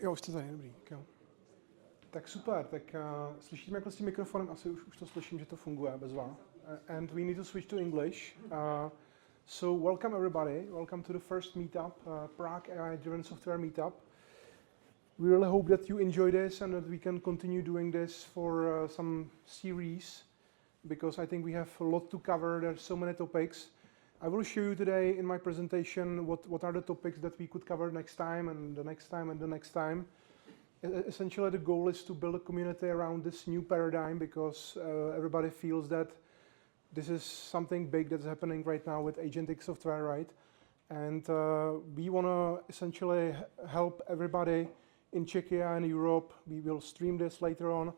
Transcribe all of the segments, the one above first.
Jo, už jste tady, dobrý. Jo. Tak super, tak slyšíme jako s tím mikrofonem, asi už to slyším, že to funguje bez vás. And we need to switch to English. So welcome everybody, welcome to the first meetup, Prague AI-Driven Software Meetup. We really hope that you enjoy this and that we can continue doing this for some series, because I think we have a lot to cover. There's so many topics. I will show you today in my presentation what are the topics that we could cover next time and the next time and the next time. Essentially, the goal is to build a community around this new paradigm, because everybody feels that this is something big that's happening right now with agentic software, right? And we want to essentially help everybody in Czechia and Europe. We will stream this later on.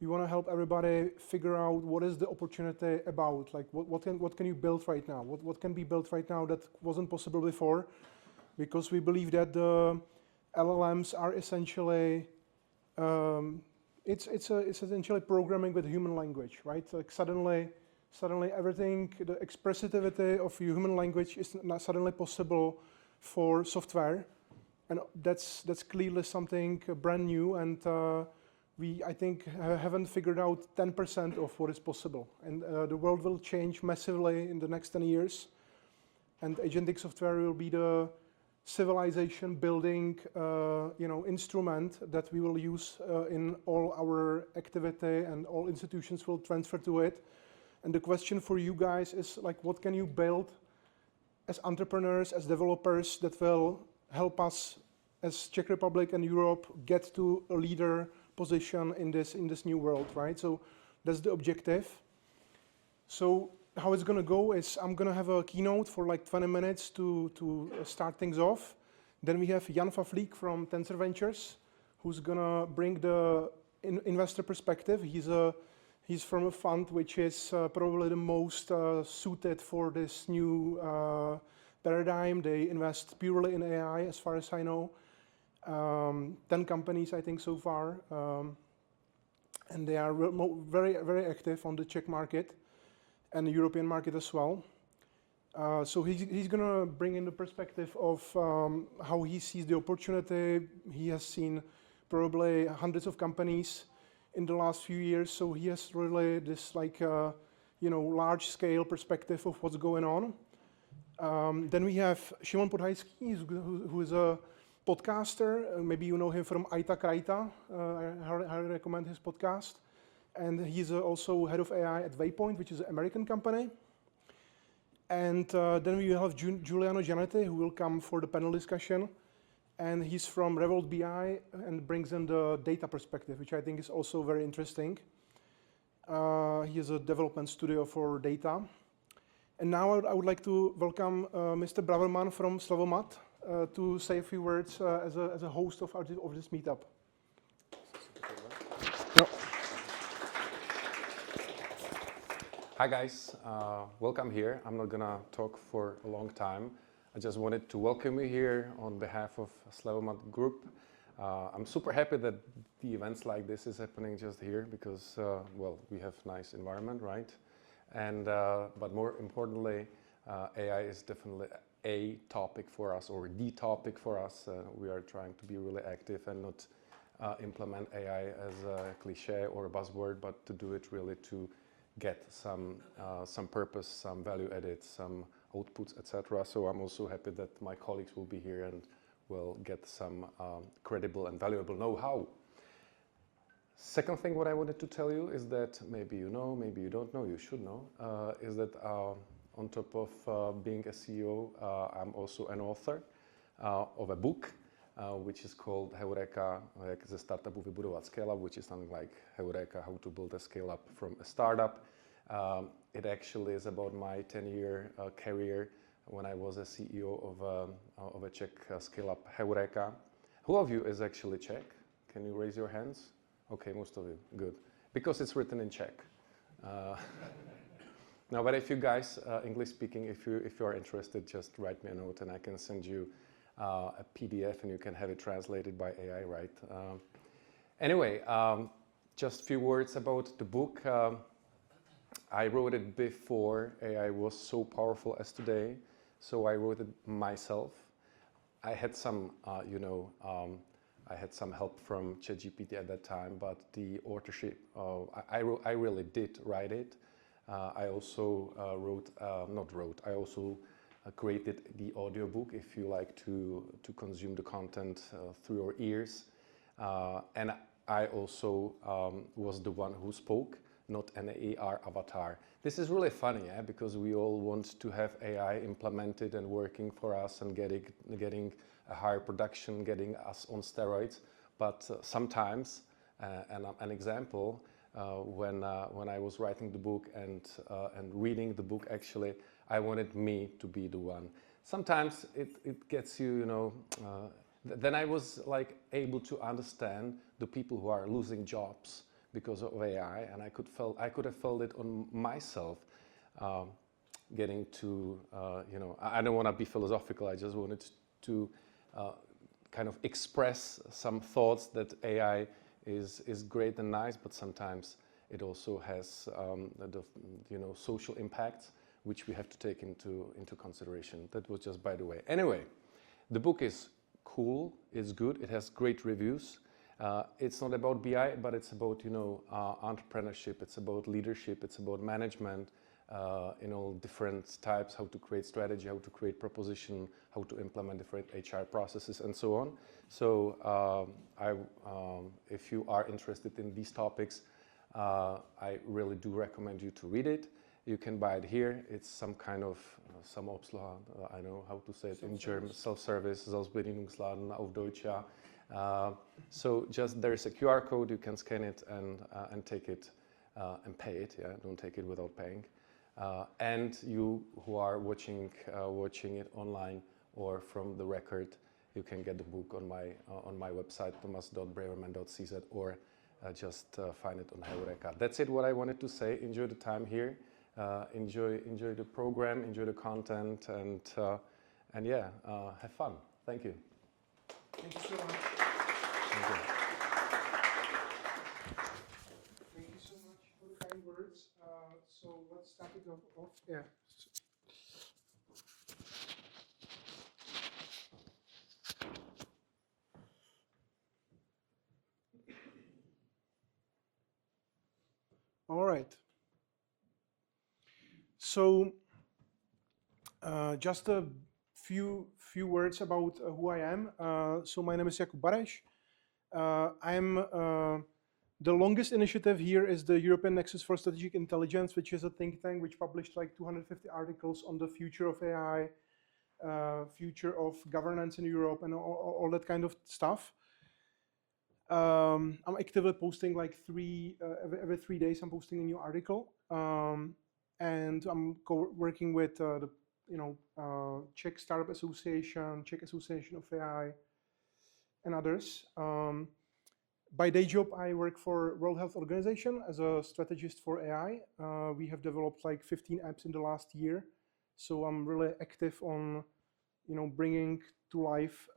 We want to help everybody figure out what is the opportunity about, like what can you build right now? What can be built right now that wasn't possible before? Because we believe that the LLMs are essentially, it's essentially programming with human language, right? Like suddenly everything, the expressivity of human language is not suddenly possible for software, and that's clearly something brand new, and we, I think, haven't figured out 10% of what is possible. And the world will change massively in the next 10 years. And agentic software will be the civilization building instrument that we will use in all our activity, and all institutions will transfer to it. And the question for you guys is, like, what can you build as entrepreneurs, as developers, that will help us as Czech Republic and Europe get to a leader position in this new world, right? So that's the objective. So how it's gonna go is I'm gonna have a keynote for like 20 minutes to start things off. Then we have Jan Faflík from Tensor Ventures, who's gonna bring the investor perspective. He's from a fund which is probably the most suited for this new paradigm. They invest purely in AI, as far as I know. 10 companies, I think, so far, and they are very, very active on the Czech market and the European market as well. So he's going to bring in the perspective of how he sees the opportunity. He has seen probably hundreds of companies in the last few years, so he has really this large-scale perspective of what's going on. Then we have Šimon Podhajský, who is a podcaster. Maybe you know him from Aita Kraita. I highly recommend his podcast. And he's also head of AI at Waypoint, which is an American company. And then we have Giuliano Gianetti, who will come for the panel discussion. And he's from Revolt BI and brings in the data perspective, which I think is also very interesting. He has a development studio for data. And now I would like to welcome Mr. Braverman from Slavomat to say a few words as a host of this meetup. No. Hi guys, welcome here. I'm not gonna talk for a long time. I just wanted to welcome you here on behalf of Slavomat Group. I'm super happy that the events like this is happening just here, because well, we have nice environment, right? And but more importantly, AI is definitely a topic for us, or the topic for us. We are trying to be really active and not implement AI as a cliche or a buzzword, but to do it really to get some purpose, some value added, some outputs, etc. So I'm also happy that my colleagues will be here and will get some credible and valuable know-how. Second thing what I wanted to tell you is that maybe you know, maybe you don't know, you should know, is that on top of being a CEO, I'm also an author of a book, which is called Heureka, jak ze startupu vybudovat scale-up, which is something like Heureka, how to build a scale-up from a startup. It actually is about my 10-year career when I was a CEO of a Czech scale-up, Heureka. Who of you is actually Czech? Can you raise your hands? Okay, most of you, good. Because it's written in Czech. No, but if you guys, English speaking, if you are interested, just write me a note and I can send you a PDF and you can have it translated by AI, right? Anyway, just a few words about the book. I wrote it before AI was so powerful as today, so I wrote it myself. I had some, I had some help from ChatGPT at that time, but the authorship, I really did write it. I also I also created the audiobook if you like to consume the content through your ears. And I also was the one who spoke, not an AR avatar. This is really funny, because we all want to have AI implemented and working for us and getting a higher production, getting us on steroids. But sometimes, and an example, when I was writing the book and reading the book, actually, I wanted me to be the one. Sometimes it gets you, then I was like able to understand the people who are losing jobs because of AI, and I could have felt it on myself, getting to, I don't want to be philosophical. I just wanted to kind of express some thoughts that AI is great and nice, but sometimes it also has social impacts which we have to take into consideration. That was just by the way. Anyway, the book is cool, it's good, it has great reviews. It's not about BI, but it's about entrepreneurship, it's about leadership, it's about management in all different types, how to create strategy, how to create proposition, how to implement different HR processes, and so on. So if you are interested in these topics, I really do recommend you to read it. You can buy it here. It's some kind of I know how to say it in German, self-service, Selbstbedienungsladen auf Deutsch. So just there's a QR code, you can scan it and take it and pay it. Yeah, don't take it without paying. And you who are watching it online or from the record, you can get the book on my website thomas.braverman.cz or just find it on Heureka. That's it. What I wanted to say. Enjoy the time here. Enjoy the program. Enjoy the content, and yeah, have fun. Thank you. Thank you so much. Thank you. Thank you so much for the kind words. So let's start it off. Yeah. All right. So just a few words about who I am. So my name is Jakub Bareš. I'm the longest initiative here is the European Nexus for Strategic Intelligence, which is a think tank which published like 250 articles on the future of AI, future of governance in Europe, and all that kind of stuff. I'm actively posting like every 3 days. I'm posting a new article, and I'm working with the Czech Startup Association, Czech Association of AI, and others. By day job, I work for World Health Organization as a strategist for AI. We have developed like 15 apps in the last year, so I'm really active on, bringing to life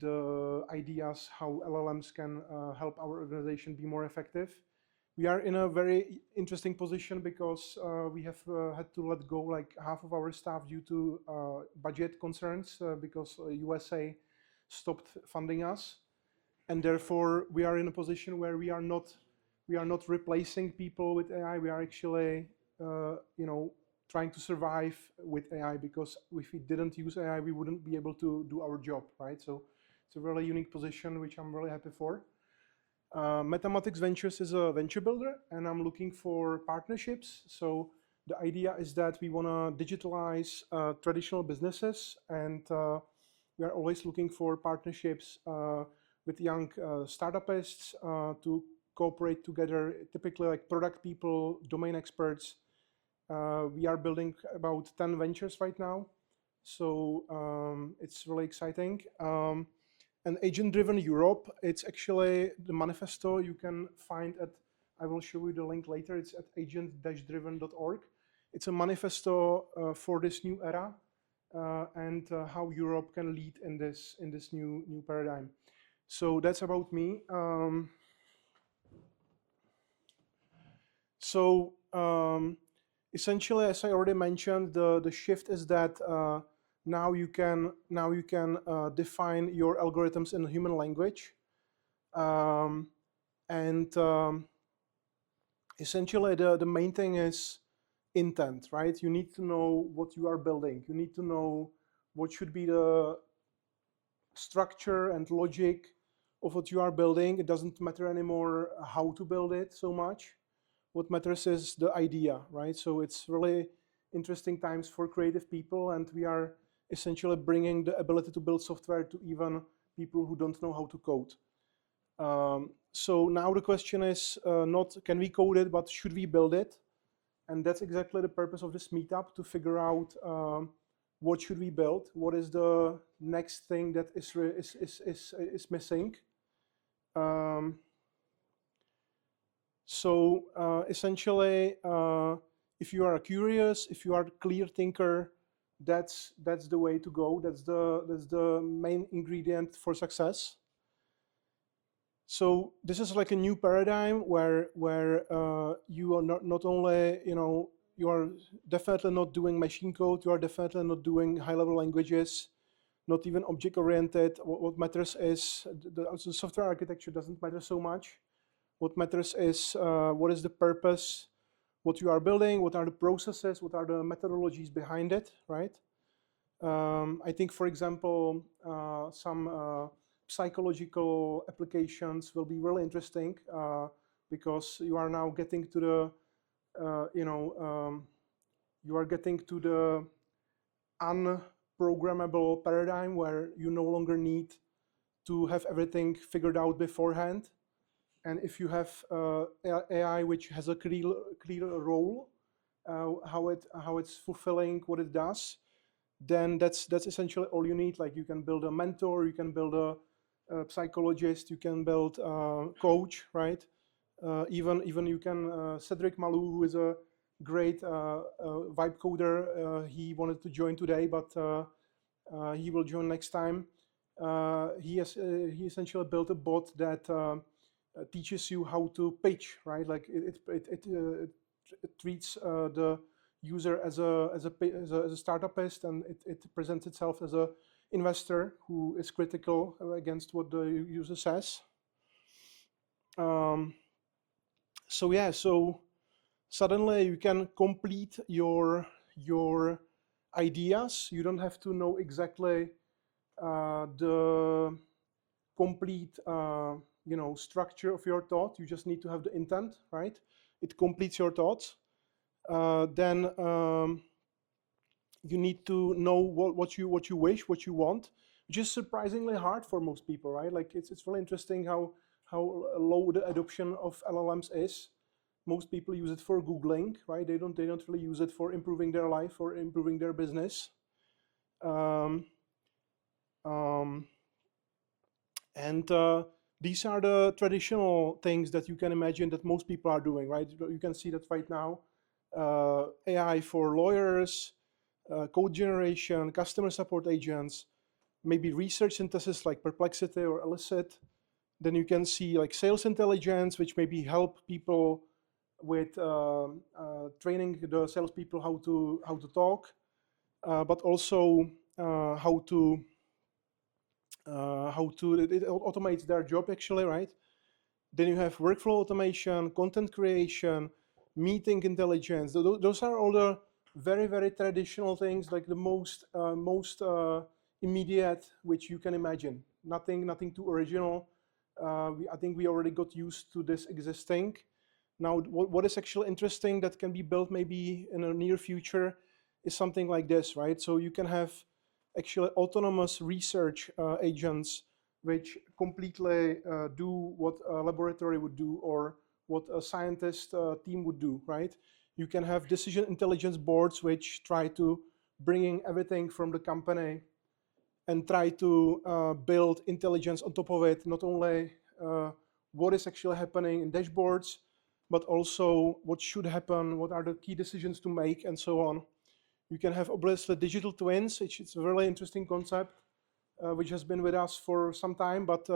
the ideas how LLMs can help our organization be more effective. We are in a very interesting position because we have had to let go like half of our staff due to budget concerns because USA stopped funding us. And therefore, we are in a position where we are not replacing people with AI. We are actually, trying to survive with AI, because if we didn't use AI, we wouldn't be able to do our job, right? So it's a really unique position, which I'm really happy for. Mathematics Ventures is a venture builder, and I'm looking for partnerships. So the idea is that we want to digitalize traditional businesses, and we are always looking for partnerships with young startupists to cooperate together, typically like product people, domain experts. We are building about 10 ventures right now, so it's really exciting. And Agent-Driven Europe, it's actually the manifesto you can find at, I will show you the link later, it's at agent-driven.org. It's a manifesto for this new era and how Europe can lead in this new paradigm. So that's about me. Essentially, as I already mentioned, the shift is that Now you can define your algorithms in human language, and essentially the main thing is intent, right? You need to know what you are building. You need to know what should be the structure and logic of what you are building. It doesn't matter anymore how to build it so much. What matters is the idea, right? So it's really interesting times for creative people, and we are essentially bringing the ability to build software to even people who don't know how to code. So now the question is not can we code it, but should we build it? And that's exactly the purpose of this meetup, to figure out what should we build, what is the next thing that is missing. So essentially, if you are curious, if you are a clear thinker, that's the way to go. That's the main ingredient for success. So this is like a new paradigm where you are not only, you are definitely not doing machine code. You are definitely not doing high-level languages, not even object-oriented. What matters is the software architecture doesn't matter so much. What matters is what is the purpose, what you are building, what are the processes, what are the methodologies behind it, right? I think, for example, some psychological applications will be really interesting because you are now getting to the, you are getting to the unprogrammable paradigm where you no longer need to have everything figured out beforehand. And if you have AI which has a clear role, how it's fulfilling what it does, then that's essentially all you need. Like, you can build a mentor, you can build a psychologist, you can build a coach, right? Even you can, Cedric Malou, who is a great vibe coder, he wanted to join today, but he will join next time. He essentially built a bot that teaches you how to pitch, right? Like it treats the user as a startupist, and it presents itself as a investor who is critical against what the user says. So yeah, so suddenly you can complete your ideas. You don't have to know exactly the complete structure of your thought. You just need to have the intent, right? It completes your thoughts. Then you need to know what you wish, what you want, which is surprisingly hard for most people, right? Like, it's really interesting how low the adoption of LLMs is. Most people use it for Googling, right? They don't really use it for improving their life or improving their business. And these are the traditional things that you can imagine that most people are doing, right? You can see that right now. AI for lawyers, code generation, customer support agents, maybe research synthesis like Perplexity or Elicit. Then you can see like sales intelligence, which maybe help people with training the salespeople how to talk, but also it automates their job actually, right? Then you have workflow automation, content creation, meeting intelligence. Those are all the very, very traditional things, like the most immediate which you can imagine. Nothing too original. I think we already got used to this existing. Now, what is actually interesting that can be built maybe in a near future is something like this, right? So you can have actually autonomous research agents which completely do what a laboratory would do or what a scientist team would do, right? You can have decision intelligence boards which try to bringing everything from the company and try to build intelligence on top of it, not only what is actually happening in dashboards, but also what should happen, what are the key decisions to make, and so on. You can have obviously digital twins, which is a really interesting concept, which has been with us for some time, but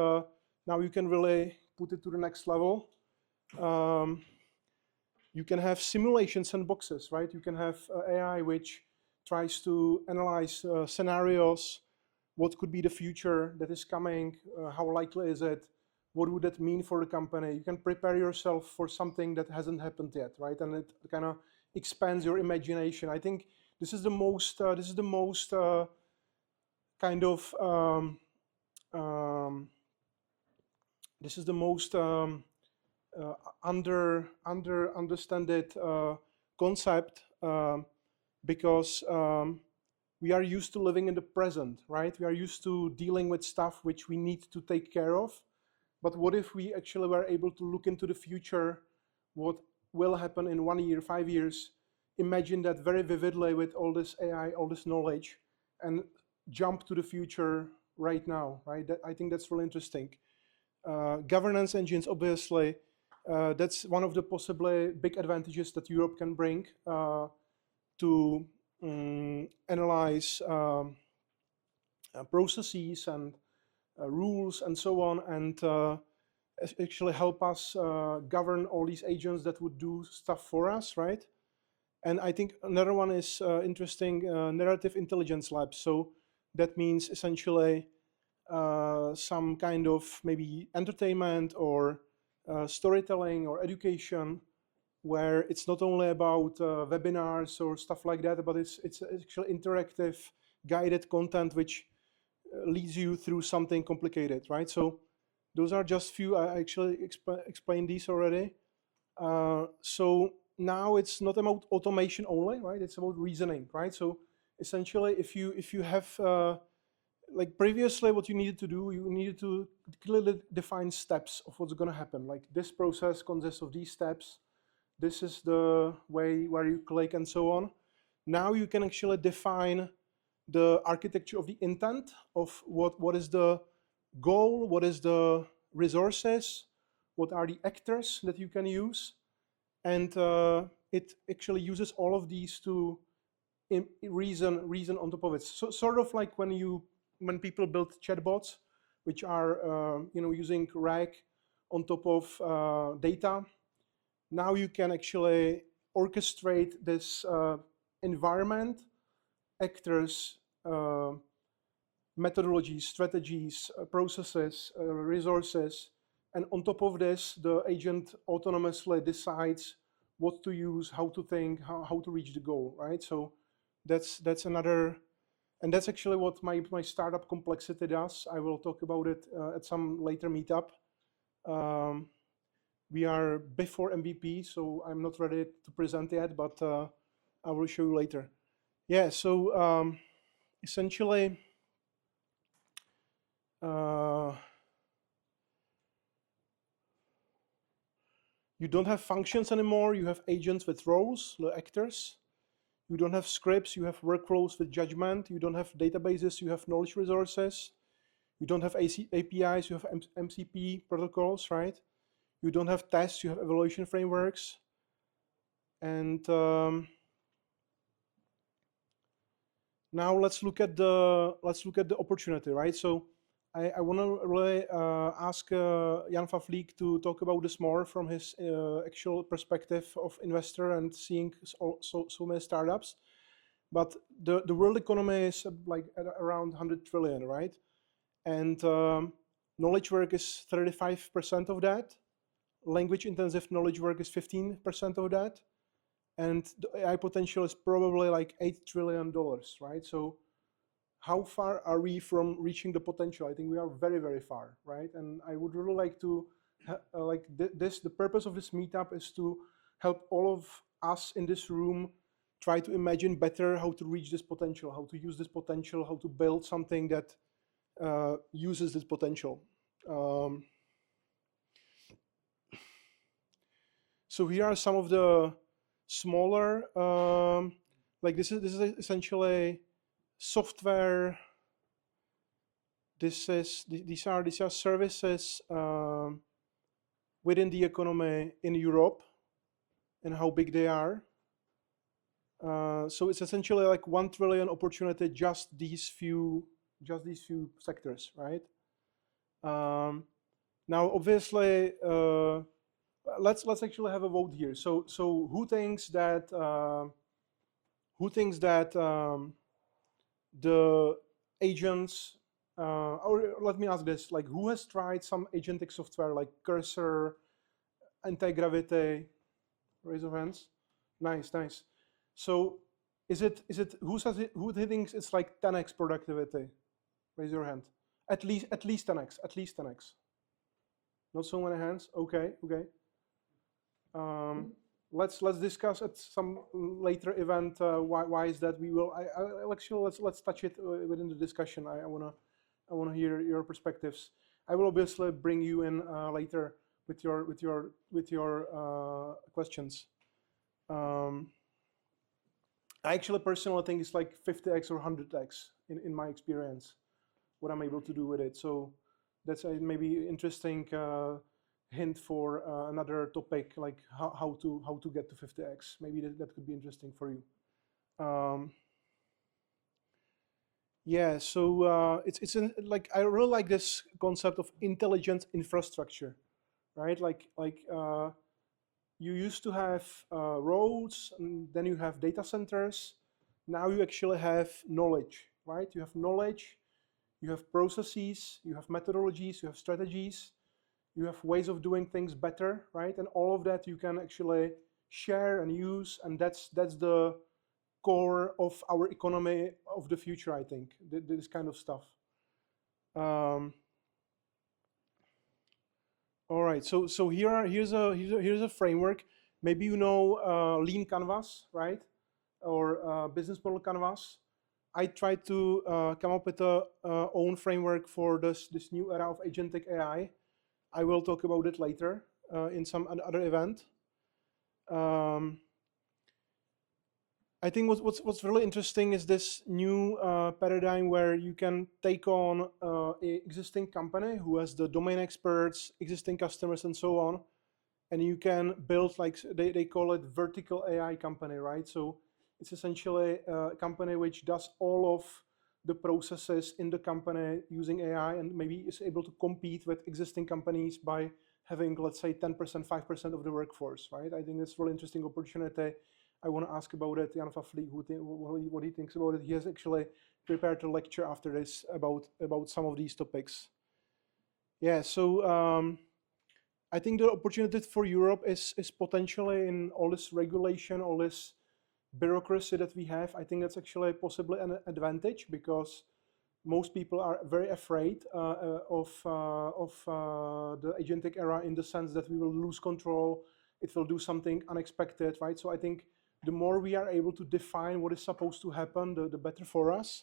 now you can really put it to the next level. You can have simulation sandboxes, right? You can have AI which tries to analyze scenarios, what could be the future that is coming, how likely is it, what would that mean for the company. You can prepare yourself for something that hasn't happened yet, right? And it kind of expands your imagination. I think this is the most kind of this is the most understood concept, because we are used to living in the present, right? We are used to dealing with stuff which we need to take care of. But what if we actually were able to look into the future, what will happen in 1 year, 5 years, imagine that very vividly with all this AI, all this knowledge, and jump to the future right now, right? I think that's really interesting. Governance engines, obviously, that's one of the possibly big advantages that Europe can bring to analyze processes and rules and so on, and actually help us govern all these agents that would do stuff for us, right? And I think another one is interesting, narrative intelligence labs. So that means essentially some kind of maybe entertainment or storytelling or education, where it's not only about webinars or stuff like that, but it's actually interactive, guided content which leads you through something complicated, right? So those are just few. I actually explained these already. So now it's not about automation only, right? It's about reasoning, right? So essentially, if you have like previously, what you needed to do, you needed to clearly define steps of what's going to happen. Like this process consists of these steps. This is the way where you click and so on. Now you can actually define the architecture of the intent of what is the goal, what is the resources, what are the actors that you can use, and it actually uses all of these to reason on top of it. So sort of like when people build chatbots, which are using RAG on top of data. Now you can actually orchestrate this environment, actors, methodologies, strategies, processes, resources, and on top of this, the agent autonomously decides what to use, how to think, how to reach the goal, right? So that's another, and that's actually what my startup Complexity does. I will talk about it at some later meetup. We are before MVP, so I'm not ready to present yet, but I will show you later. Yeah, so essentially, you don't have functions anymore. You have agents with roles, the actors. You don't have scripts. You have workflows with judgment. You don't have databases. You have knowledge resources. You don't have APIs. You have MCP protocols, right? You don't have tests. You have evaluation frameworks. And now let's look at the opportunity, right? So I want to really ask Jan van Vliek to talk about this more from his actual perspective of investor and seeing so many startups. But the world economy is like at around 100 trillion, right? And knowledge work is 35% of that. Language intensive knowledge work is 15% of that. And the AI potential is probably like $8 trillion, right? So how far are we from reaching the potential? I think we are very, very far, right? And I would really like to, the purpose of this meetup is to help all of us in this room try to imagine better how to reach this potential, how to use this potential, how to build something that uses this potential. So here are some of the smaller, like this is essentially software. These are services within the economy in Europe and how big they are. So it's essentially like 1 trillion opportunity, just these few sectors, right? Now, obviously, let's actually have a vote here. So who thinks that who thinks that the agents, or let me ask this, like who has tried some agentic software like Cursor, Anti-Gravity? Raise your hands. Nice, nice. So is it who says it, who thinks it's like 10x productivity? Raise your hand. At least 10x, at least 10x. Not so many hands. Okay, okay. Let's discuss at some later event why is that. We will. Actually let's touch it within the discussion. I wanna hear your perspectives. I will obviously bring you in later with your questions. I actually personally think it's like 50x or 100x in my experience, what I'm able to do with it. So that's a maybe interesting hint for another topic, like how to get to 50x. Maybe that could be interesting for you. Yeah, so it's like I really like this concept of intelligent infrastructure, right? Like you used to have roads, and then you have data centers. Now you actually have knowledge, right? You have knowledge, you have processes, you have methodologies, you have strategies, you have ways of doing things better, right? And all of that you can actually share and use, and that's the core of our economy of the future, I think, this kind of stuff. All right, so here's a framework. Maybe you know Lean Canvas, right? Or business model Canvas. I tried to come up with a own framework for this new era of agentic AI. I will talk about it later in some other event. I think what's really interesting is this new paradigm where you can take on an existing company who has the domain experts, existing customers, and so on, and you can build, like they call it, vertical AI company, right? So it's essentially a company which does all of the processes in the company using AI, and maybe is able to compete with existing companies by having, let's say, 10%, 5% of the workforce, right? I think it's a really interesting opportunity. I want to ask about it, Jan Fafli, what he thinks about it. He has actually prepared a lecture after this about some of these topics. Yeah, so I think the opportunity for Europe is potentially in all this regulation, all this bureaucracy that we have. I think that's actually possibly an advantage, because most people are very afraid of the agentic era, in the sense that we will lose control, it will do something unexpected, right? So I think the more we are able to define what is supposed to happen, the better for us.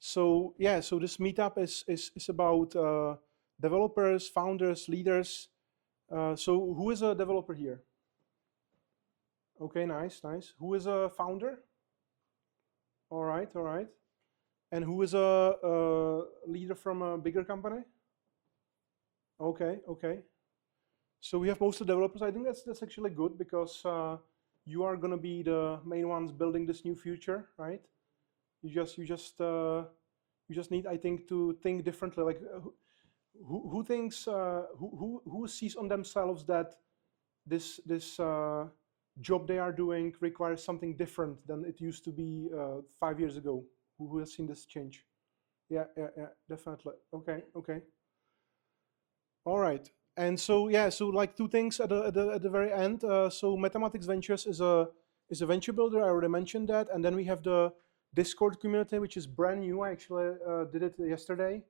So yeah, so this meetup is about developers, founders, leaders. So who is a developer here? Okay, nice, nice. Who is a founder? All right, all right. And who is a leader from a bigger company? Okay, okay. So we have most of the developers. I think that's actually good, because you are gonna be the main ones building this new future, right? You just need, I think, to think differently. Like who thinks who sees on themselves that this job they are doing requires something different than it used to be 5 years ago? Who has seen this change? Yeah, definitely. Okay, okay. All right. And so yeah, so like two things at the very end. So Mathematics Ventures is a venture builder. I already mentioned that. And then we have the Discord community, which is brand new. I actually did it yesterday.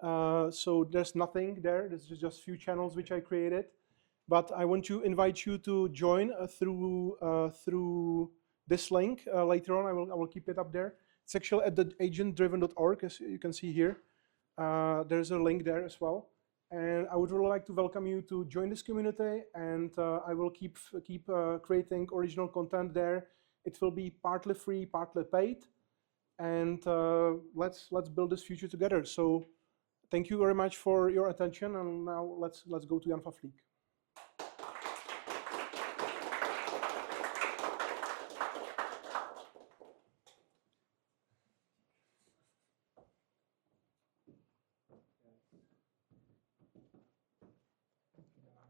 So there's nothing there. There's just a few channels which I created. But I want to invite you to join through this link later on. I will keep it up there. It's actually at the agent-driven.org, as you can see here. There's a link there as well. And I would really like to welcome you to join this community, and I will keep creating original content there. It will be partly free, partly paid, and let's build this future together. So thank you very much for your attention, and now let's go to Jan Faflik.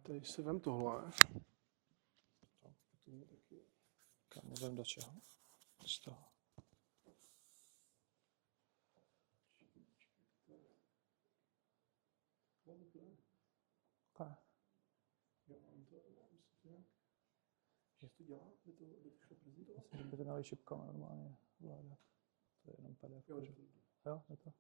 Tady si vem tohle. Kam vem do čeho? Z toho. Okay. Jak to dělá? By to šlo prezentovat? Myslím, že by to mělo šipkama normálně vládat. To je jenom PDF. Jo, je to.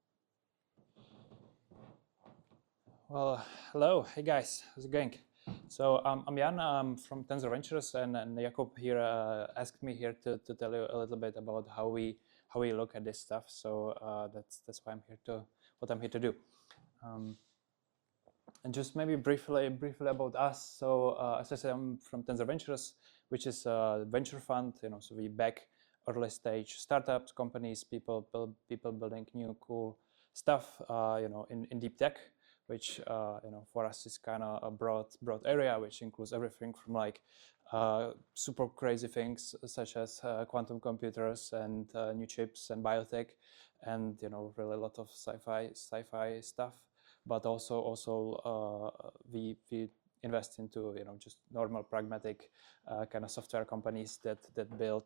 Well, hello, hey guys, how's it going? So I'm Jan, I'm from Tensor Ventures, and Jakob here asked me here to tell you a little bit about how we look at this stuff. So that's why I'm here to do. And just maybe briefly about us. So as I said, I'm from Tensor Ventures, which is a venture fund. So we back early stage startups, companies, people building new cool stuff. In deep tech, which for us is kind of a broad area, which includes everything from like super crazy things such as quantum computers and new chips and biotech, and really a lot of sci-fi stuff. But also we invest into just normal pragmatic kind of software companies that build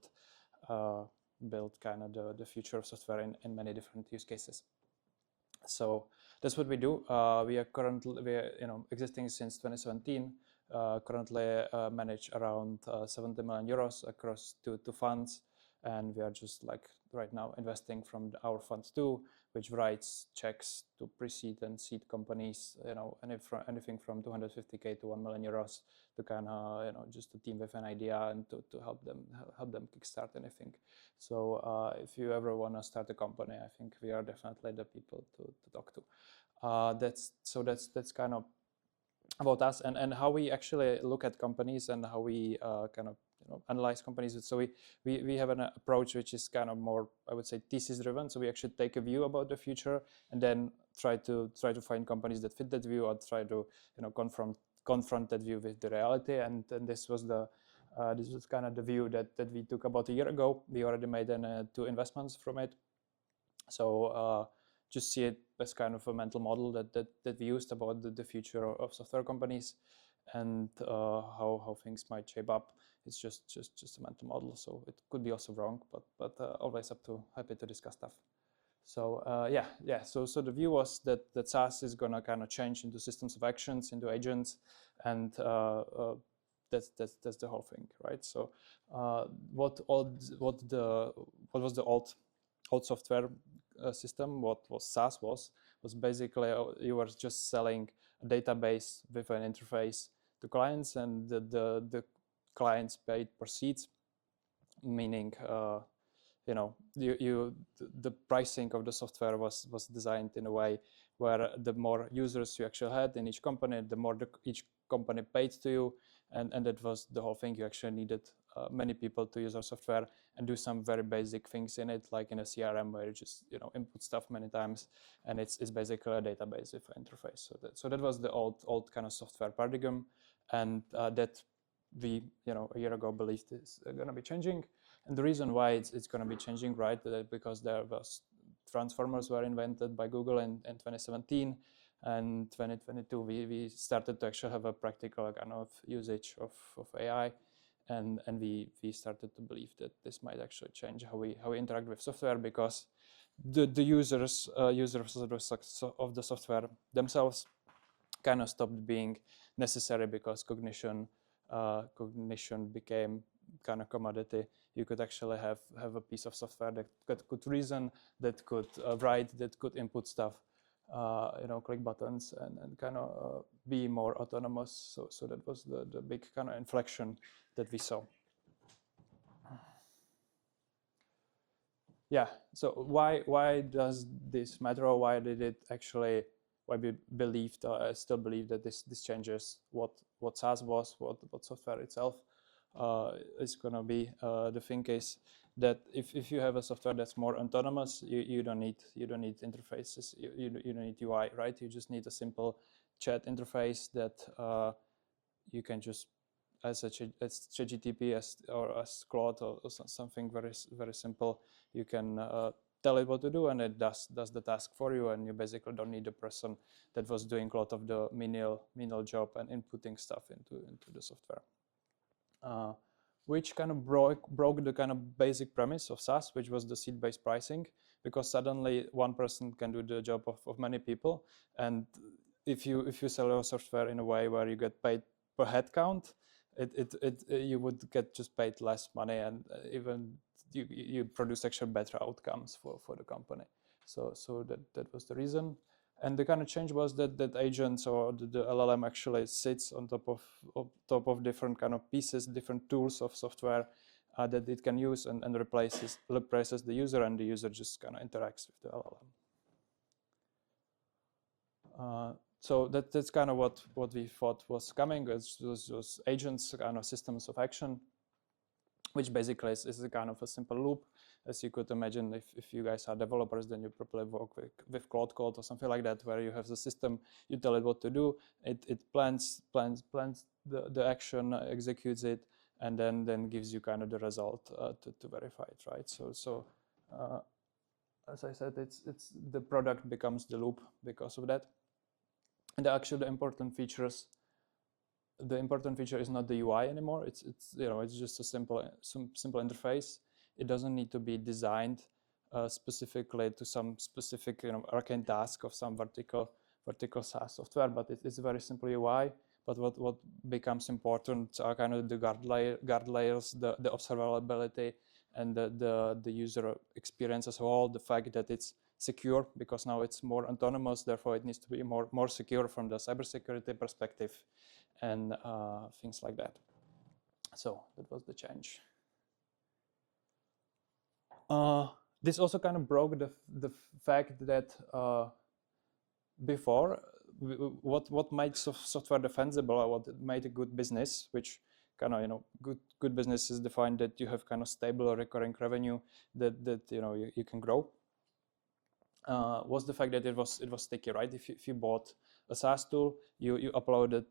kind of the future of software in many different use cases. So that's what we do. We are existing since 2017. Currently manage around 70 million euros across two funds, and we are just like right now investing from our funds too, which writes checks to pre-seed and seed companies, anything from 250k to 1 million euros to kind of just a team with an idea and to help them kickstart anything. So if you ever want to start a company, I think we are definitely the people to talk to. That's kind of about us and how we actually look at companies and how we kind of analyze companies. So we have an approach which is kind of more, I would say, thesis driven. So we actually take a view about the future and then try to find companies that fit that view, or try to confront that view with the reality. And this was kind of the view that we took about a year ago. We already made 2 investments from it. So just see it as kind of a mental model that we used about the future of software companies and how things might shape up. It's just a mental model, so it could be also wrong, but always happy to discuss stuff. So So the view was that SaaS is gonna kind of change into systems of actions, into agents, and that's the whole thing, right? So what was the old software system? What SaaS was basically you were just selling a database with an interface to clients, and the clients paid per seats, meaning the pricing of the software was designed in a way where the more users you actually had in each company, the more each company paid to you, and that was the whole thing. You actually needed many people to use our software and do some very basic things in it, like in a CRM where you just input stuff many times, and it's basically a database with an interface. So that was the old kind of software paradigm, and that we a year ago believed is going to be changing. And the reason why it's going to be changing, right, because there was transformers were invented by Google in 2017, and 2022 we started to actually have a practical kind of usage of AI, and we started to believe that this might actually change how we interact with software, because the users of the software themselves kind of stopped being necessary, because cognition became kind of commodity. You could actually have a piece of software that could reason, that could write, that could input stuff, click buttons and kind of be more autonomous. So that was the big kind of inflection that we saw. Yeah. So why does this matter? Or why we believed, still believe that this changes what SaaS was, what software itself is going to be. The thing is that if you have a software that's more autonomous, you don't need interfaces, you don't need UI, right? You just need a simple chat interface that you can just, as ChatGPT or as Claude or something very very simple, you can tell it what to do, and it does the task for you, and you basically don't need a person that was doing a lot of the menial job and inputting stuff into the software. Which kind of broke the kind of basic premise of SaaS, which was the seat-based pricing, because suddenly one person can do the job of many people, and if you sell your software in a way where you get paid per head count, you would get just paid less money, and even you produce actually better outcomes for the company. So that was the reason. And the kind of change was that agents or the LLM actually sits on top of different kind of pieces, different tools of software that it can use, and replaces the user, and the user just kind of interacts with the LLM. So that's kind of what we thought was coming. Those agents, kind of systems of action, which basically is a kind of a simple loop. As you could imagine, if you guys are developers, then you probably work with Cloud Code or something like that, where you have the system, you tell it what to do, it plans the action, executes it, and then gives you kind of the result to verify it, right? So as I said, it's the product becomes the loop because of that. And actually, the important feature is not the UI anymore. It's just a simple interface. It doesn't need to be designed specifically to some specific arcane task of some vertical SaaS software, but it's a very simple UI. But what becomes important are kind of the guard layers, the observability, and the user experience as well. The fact that it's secure, because now it's more autonomous, therefore it needs to be more secure from the cybersecurity perspective, and things like that. So that was the change. This also kind of broke the fact that before, what made software defensible, or what made a good business, which kind of good business is defined that you have kind of stable or recurring revenue that you can grow. Was the fact that it was sticky, right? If you bought a SaaS tool, you uploaded,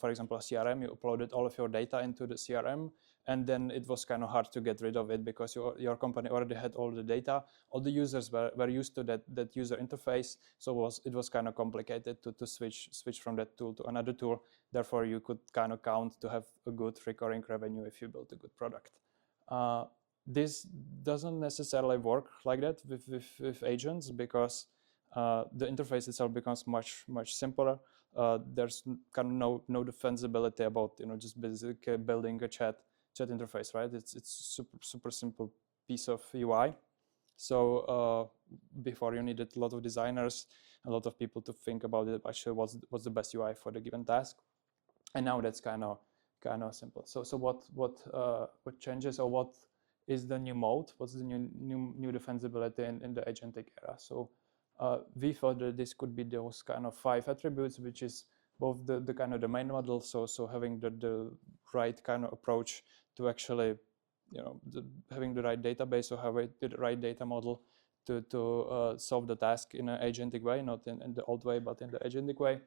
for example, a CRM, you uploaded all of your data into the CRM, and then it was kind of hard to get rid of it because your company already had all the data. All the users were used to that user interface, so it was kind of complicated to switch from that tool to another tool. Therefore, you could kind of count to have a good recurring revenue if you built a good product. This doesn't necessarily work like that with agents, because the interface itself becomes much simpler. There's kind of no defensibility about just basically building a chat interface, right? It's super simple piece of UI. So before, you needed a lot of designers, a lot of people to think about it. Actually, what's the best UI for the given task? And now that's kind of simple. So what changes, or what is the new mode? What's the new defensibility in the agentic era? So we thought that this could be those kind of 5 attributes, which is both the kind of the main model, so having the right kind of approach to actually, having the right database, or have the right data model to solve the task in an agentic way, not in the old way, but in the agentic way.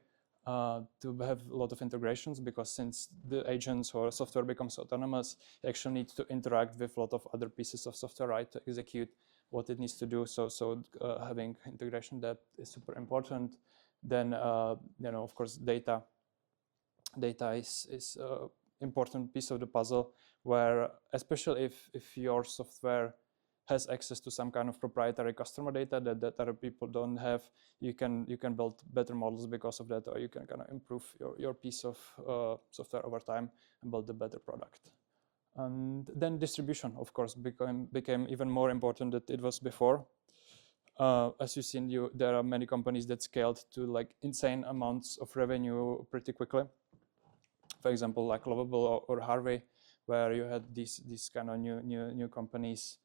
To have a lot of integrations, because since the agents or software becomes autonomous, it actually needs to interact with a lot of other pieces of software, right, to execute what it needs to do. So having integration depth is super important. Then of course data is important piece of the puzzle, where especially if your software has access to some kind of proprietary customer data that other people don't have, you can build better models because of that, or you can kind of improve your piece of software over time and build a better product. And then distribution, of course, became even more important than it was before. As you've seen, there are many companies that scaled to like insane amounts of revenue pretty quickly. For example, like Lovable or Harvey, where you had these kind of new companies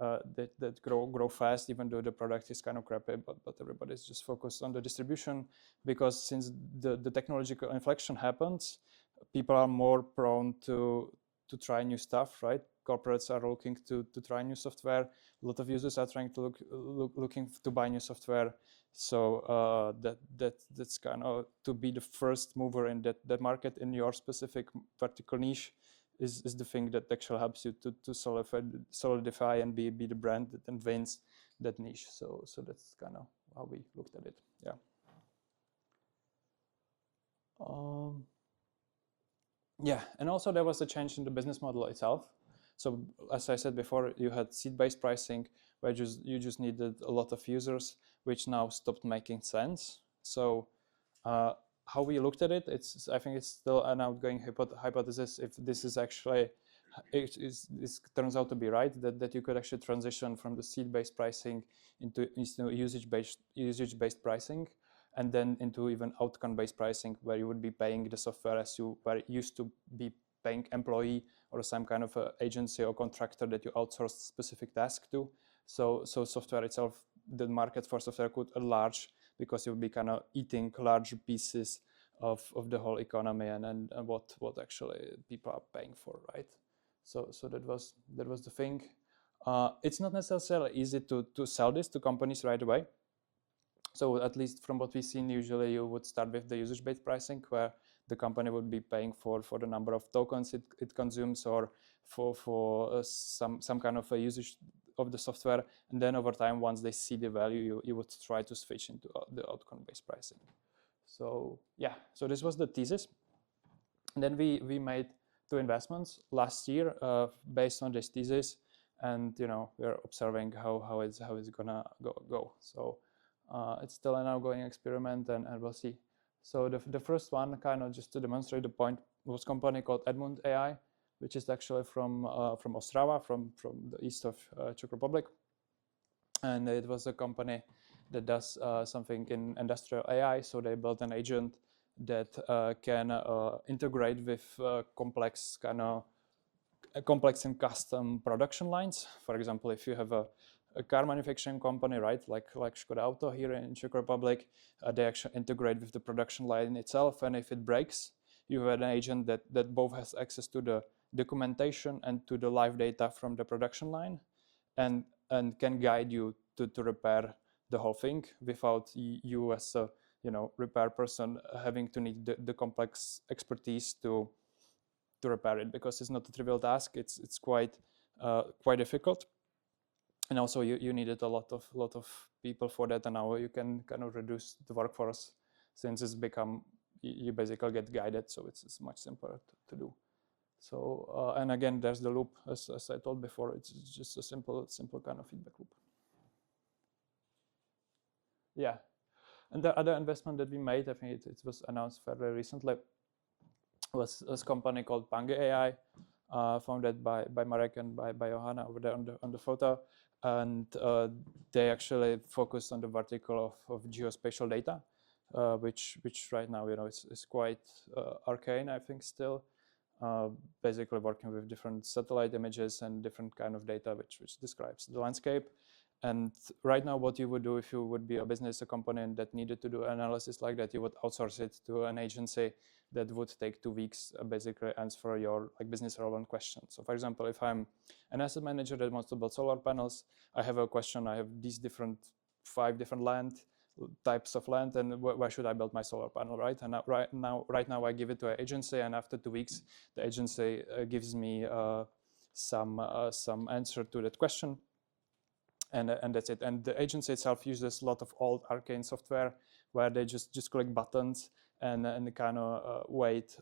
that grow fast, even though the product is kind of crappy, but everybody's just focused on the distribution, because since the technological inflection happens, people are more prone to try new stuff, right? Corporates are looking to try new software. A lot of users are trying to looking to buy new software. So that's kind of to be the first mover in that market in your specific vertical niche is the thing that actually helps you to solidify and be the brand that then wins that niche. So that's kind of how we looked at it. Yeah. Yeah, and also there was a change in the business model itself. So as I said before, you had seat-based pricing, where you just needed a lot of users, which now stopped making sense. So how we looked at it, I think it's still an outgoing hypothesis if this is actually, this turns out to be right, that you could actually transition from the seat-based pricing into usage-based pricing, and then into even outcome-based pricing, where you would be paying the software as you were used to be paying employee or some kind of agency or contractor that you outsource specific task to. So software itself, the market for software could enlarge because you would be kind of eating large pieces of the whole economy and what actually people are paying for, right? So that was the thing. It's not necessarily easy to sell this to companies right away. So at least from what we've seen, usually you would start with the usage-based pricing, where the company would be paying for the number of tokens it consumes, or for some kind of a usage of the software. And then over time, once they see the value, you would try to switch into the outcome-based pricing. So yeah, so this was the thesis. And then we made 2 investments last year based on this thesis, and we're observing how it's gonna go. So it's still an ongoing experiment, and we'll see. So the first one, kind of just to demonstrate the point, was a company called Edmund AI, which is actually from Ostrava, from the east of Czech Republic. And it was a company that does something in industrial AI. So they built an agent that can integrate with complex and custom production lines. For example, if you have a car manufacturing company, right, like Škoda Auto here in Czech Republic, they actually integrate with the production line itself, and if it breaks, you have an agent that both has access to the documentation and to the live data from the production line, and can guide you to repair the whole thing without you as a repair person having to need the complex expertise to repair it, because it's not a trivial task. It's quite difficult, and also you needed a lot of people for that, and now you can kind of reduce the workforce, since it's become, you basically get guided, so it's much simpler to do. So and again, there's the loop, as I told before. It's just a simple kind of feedback loop. Yeah, and the other investment that we made, I think it was announced very recently, was a company called Pange AI, founded by Marek and by Johanna over there on the photo, and they actually focused on the vertical of geospatial data, which right now is quite arcane, I think, still. Basically working with different satellite images and different kind of data which describes the landscape. And right now, what you would do if you would be a business, a company that needed to do analysis like that, you would outsource it to an agency that would take 2 weeks, basically answer your business relevant questions. So for example, if I'm an asset manager that wants to build solar panels, I have a question, I have these 5 different types of land, and where should I build my solar panel, right? And right now I give it to an agency, and after 2 weeks, the agency gives me some answer to that question, and that's it. And the agency itself uses a lot of old arcane software where they just click buttons and kind of wait.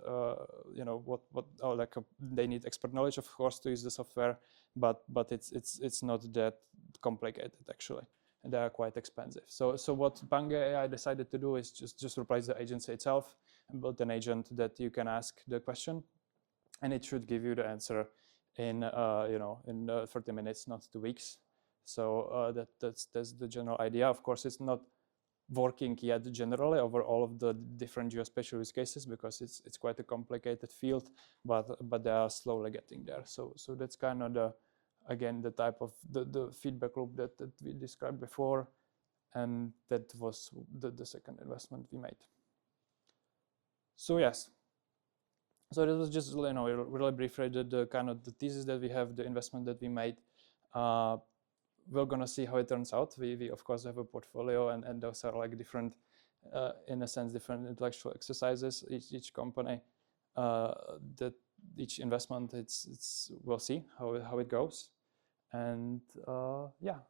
They need expert knowledge, of course, to use the software, but it's not that complicated actually. And they are quite expensive. So what Pange AI decided to do is just replace the agency itself and build an agent that you can ask the question, and it should give you the answer in 30 minutes, not 2 weeks. So that's the general idea. Of course, it's not working yet generally over all of the different geospatial use cases, because it's quite a complicated field, but they are slowly getting there. So that's kind of again, the type of the feedback loop that we described before, and that was the second investment we made. So yes, so this was just really briefly the kind of the thesis that we have, the investment that we made. We're gonna see how it turns out. We of course have a portfolio, and those are different, in a sense, different intellectual exercises. Each company, that each investment, we'll see how it goes. And yeah,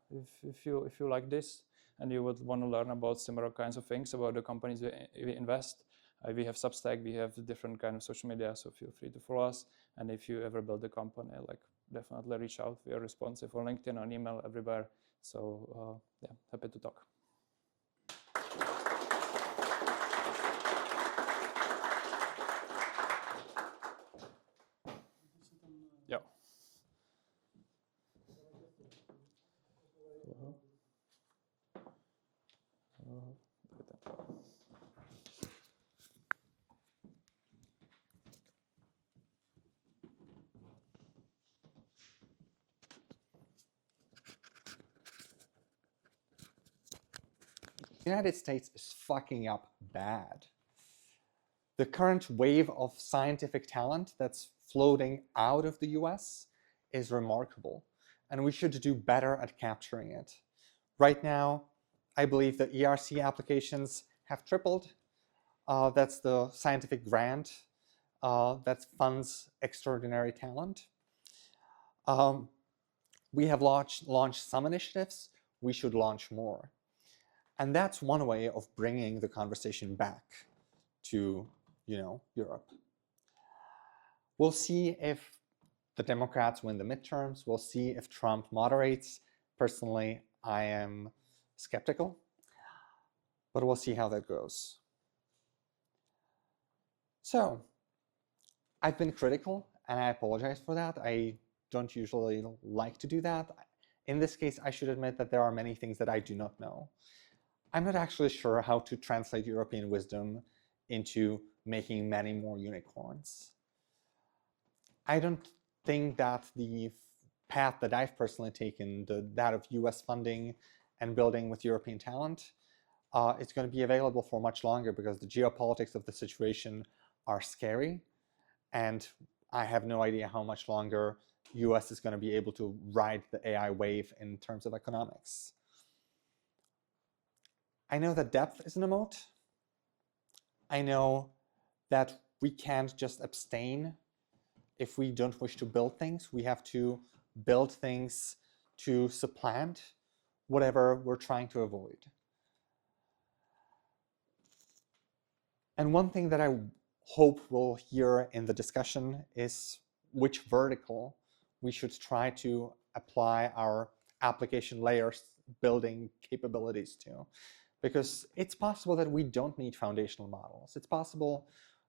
if you like this and you would want to learn about similar kinds of things about the companies we invest, we have Substack, we have different kind of social media, so feel free to follow us. And if you ever build a company, like definitely reach out. We are responsive on LinkedIn, on email, everywhere. So yeah, happy to talk. Yeah. The United States is fucking up bad. The current wave of scientific talent that's floating out of the US is remarkable, and we should do better at capturing it. Right now, I believe the ERC applications have tripled. That's the scientific grant that funds extraordinary talent. We have launched some initiatives. We should launch more. And that's one way of bringing the conversation back to, Europe. We'll see if the Democrats win the midterms. We'll see if Trump moderates. Personally, I am skeptical, but we'll see how that goes. So, I've been critical, and I apologize for that. I don't usually like to do that. In this case, I should admit that there are many things that I do not know. I'm not actually sure how to translate European wisdom into making many more unicorns. I don't think that the path that I've personally taken, that of US funding and building with European talent, is going to be available for much longer because the geopolitics of the situation are scary, and I have no idea how much longer US is going to be able to ride the AI wave in terms of economics. I know that depth is an emote. I know that we can't just abstain if we don't wish to build things. We have to build things to supplant whatever we're trying to avoid. And one thing that I hope we'll hear in the discussion is which vertical we should try to apply our application layers building capabilities to. Because it's possible that we don't need foundational models. It's possible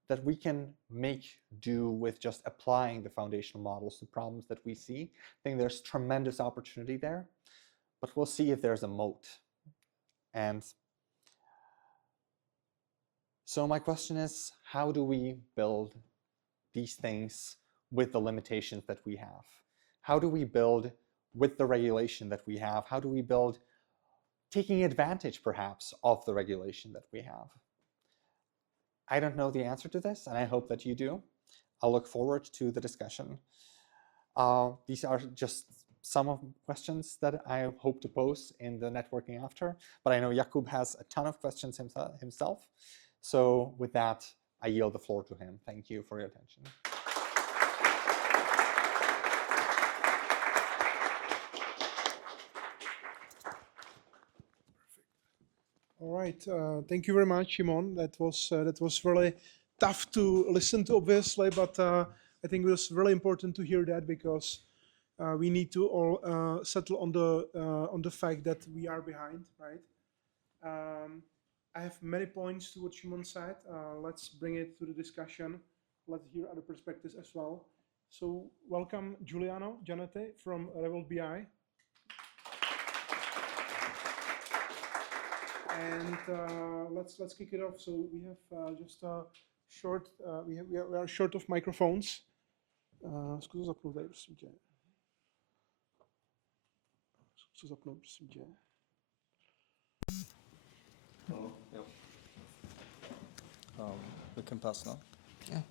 that we can make do with just applying the foundational models to problems that we see. I think there's tremendous opportunity there, but we'll see if there's a moat. And so my question is, how do we build these things with the limitations that we have? How do we build with the regulation that we have? How do we build taking advantage, perhaps, of the regulation that we have? I don't know the answer to this, and I hope that you do. I'll look forward to the discussion. These are just some of the questions that I hope to pose in the networking after, but I know Jakub has a ton of questions himself. So with that, I yield the floor to him. Thank you for your attention. All right, thank you very much, Shimon. That was really tough to listen to, obviously, but I think it was really important to hear that because we need to all settle on the fact that we are behind, right? I have many points to what Shimon said. Let's bring it to the discussion. Let's hear other perspectives as well. So welcome, Giuliano Giannate from Revolt BI. And let's kick it off. So we have just a short. We are short of microphones. Zkus zapnout tady, prosím tě. Zkus zapnout, prosím tě. Oh, yep. We can pass now. Yeah.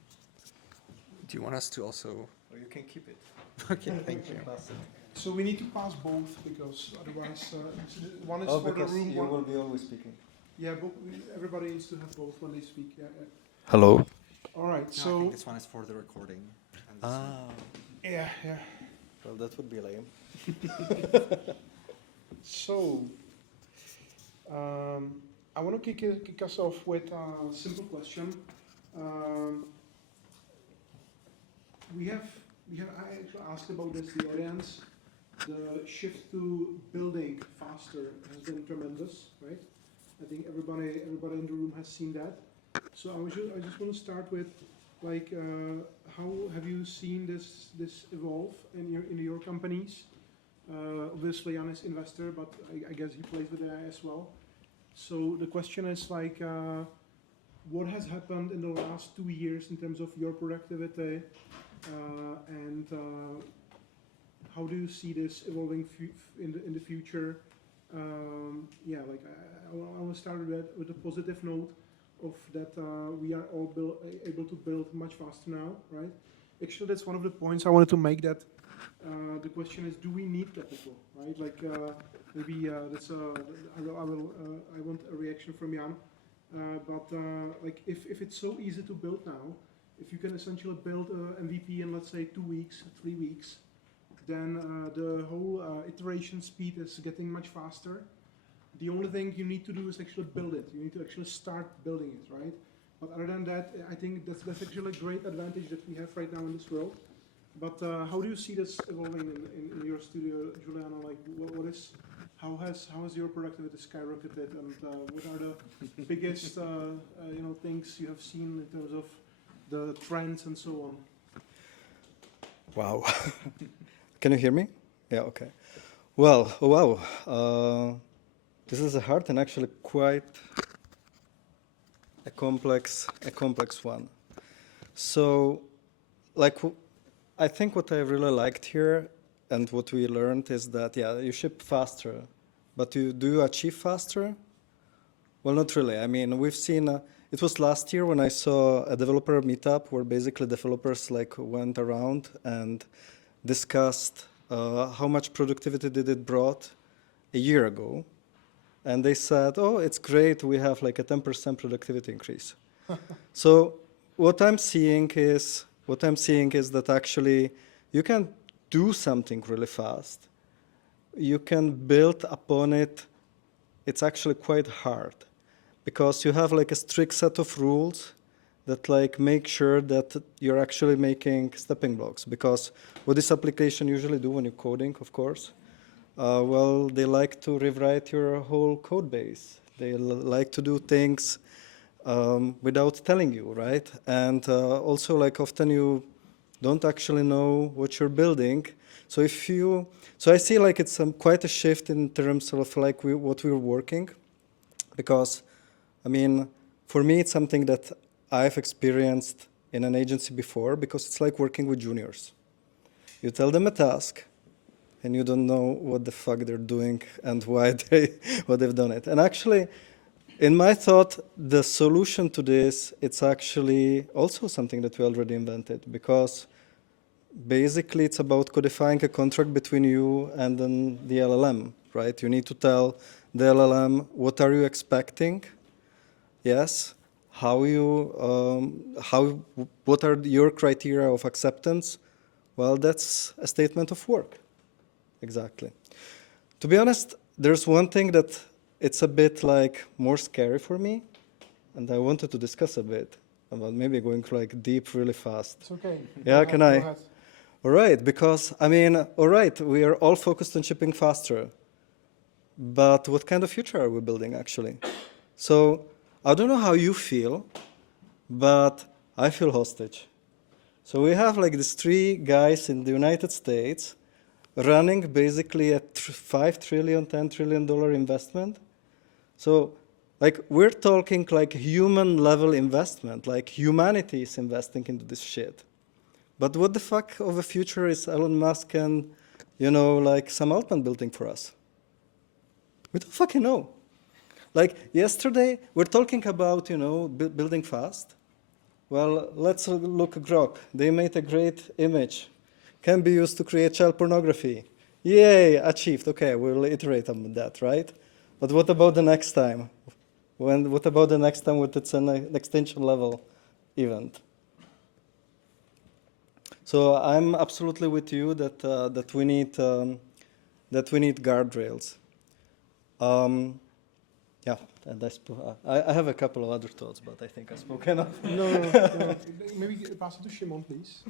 Do you want us to also? Or you can keep it. Okay, thank you. Pass it. So we need to pass both because otherwise one is Oh, for the because room. you One, will be always speaking. yeah, but everybody needs to have both when they speak. Yeah, yeah. Hello. All right. No, So I think this one is for the recording. yeah. Well, that would be lame. So, I want to kick us off with a simple question. I actually asked about this the audience. The shift to building faster has been tremendous, right? I think everybody in the room has seen that. So I just want to start with, like, how have you seen this evolve in your companies? Obviously, Jan is investor, but I guess he plays with AI as well. So the question is like, what has happened in the last 2 years in terms of your productivity, and how do you see this evolving in the future? Yeah, like I want to start with a positive note of that we are all able to build much faster now, right? Actually, that's one of the points I wanted to make. That the question is, do we need capital, right? Like maybe that's I want a reaction from Jan. But like if it's so easy to build now, if you can essentially build a MVP in, let's say, 2 weeks, 3 weeks, then the whole iteration speed is getting much faster. The only thing you need to do is actually build it. You need to actually start building it, right? But other than that, I think that's actually a great advantage that we have right now in this world. But how do you see this evolving in your studio, Juliana? Like, how has your productivity skyrocketed, and what are the biggest things you have seen in terms of the trends and so on? Wow. Can you hear me? Yeah, okay. Well, wow. This is a hard and actually quite a complex one. So, like, I think what I really liked here and what we learned is that, yeah, you ship faster, but do you achieve faster? Well, not really. I mean, we've seen, it was last year when I saw a developer meetup where basically developers like went around and discussed how much productivity did it brought a year ago. And they said, oh, it's great, we have like a 10% productivity increase. So what I'm seeing is that actually you can do something really fast. You can build upon it. It's actually quite hard because you have like a strict set of rules that like make sure that you're actually making stepping blocks. Because what this application usually do when you're coding, of course, well, they like to rewrite your whole code base. They like to do things without telling you, right? And also, like, often you don't actually know what you're building. So so I see like it's quite a shift in terms of like what we're working, because, I mean, for me, it's something that I've experienced in an agency before, because it's like working with juniors. You tell them a task, and you don't know what the fuck they're doing and why they've done it. And actually, in my thought, the solution to this, it's actually also something that we already invented, because basically it's about codifying a contract between you and then the LLM, right? You need to tell the LLM what are you expecting, yes, what are your criteria of acceptance. Well, that's a statement of work. Exactly. To be honest, there's one thing that it's a bit like more scary for me, and I wanted to discuss a bit about maybe going like deep really fast. It's okay. Yeah, can I? Go ahead. All right, because I mean, all right, we are all focused on shipping faster, but what kind of future are we building actually? So I don't know how you feel, but I feel hostage. So we have like these 3 guys in the United States running basically a $5 trillion, $10 trillion investment. So like we're talking like human level investment, like humanity is investing into this shit. But what the fuck of a future is Elon Musk and, like Sam Altman building for us? We don't fucking know. Like yesterday, we're talking about, building fast. Well, let's look at Grok. They made a great image. Can be used to create child pornography. Yay, achieved. Okay, we'll iterate on that, right? But what about the next time? What about the next time when it's an extension level event? So I'm absolutely with you that that we need guardrails. Yeah, and I have a couple of other thoughts, but I think I spoke enough. No. Maybe pass it to Shimon, please.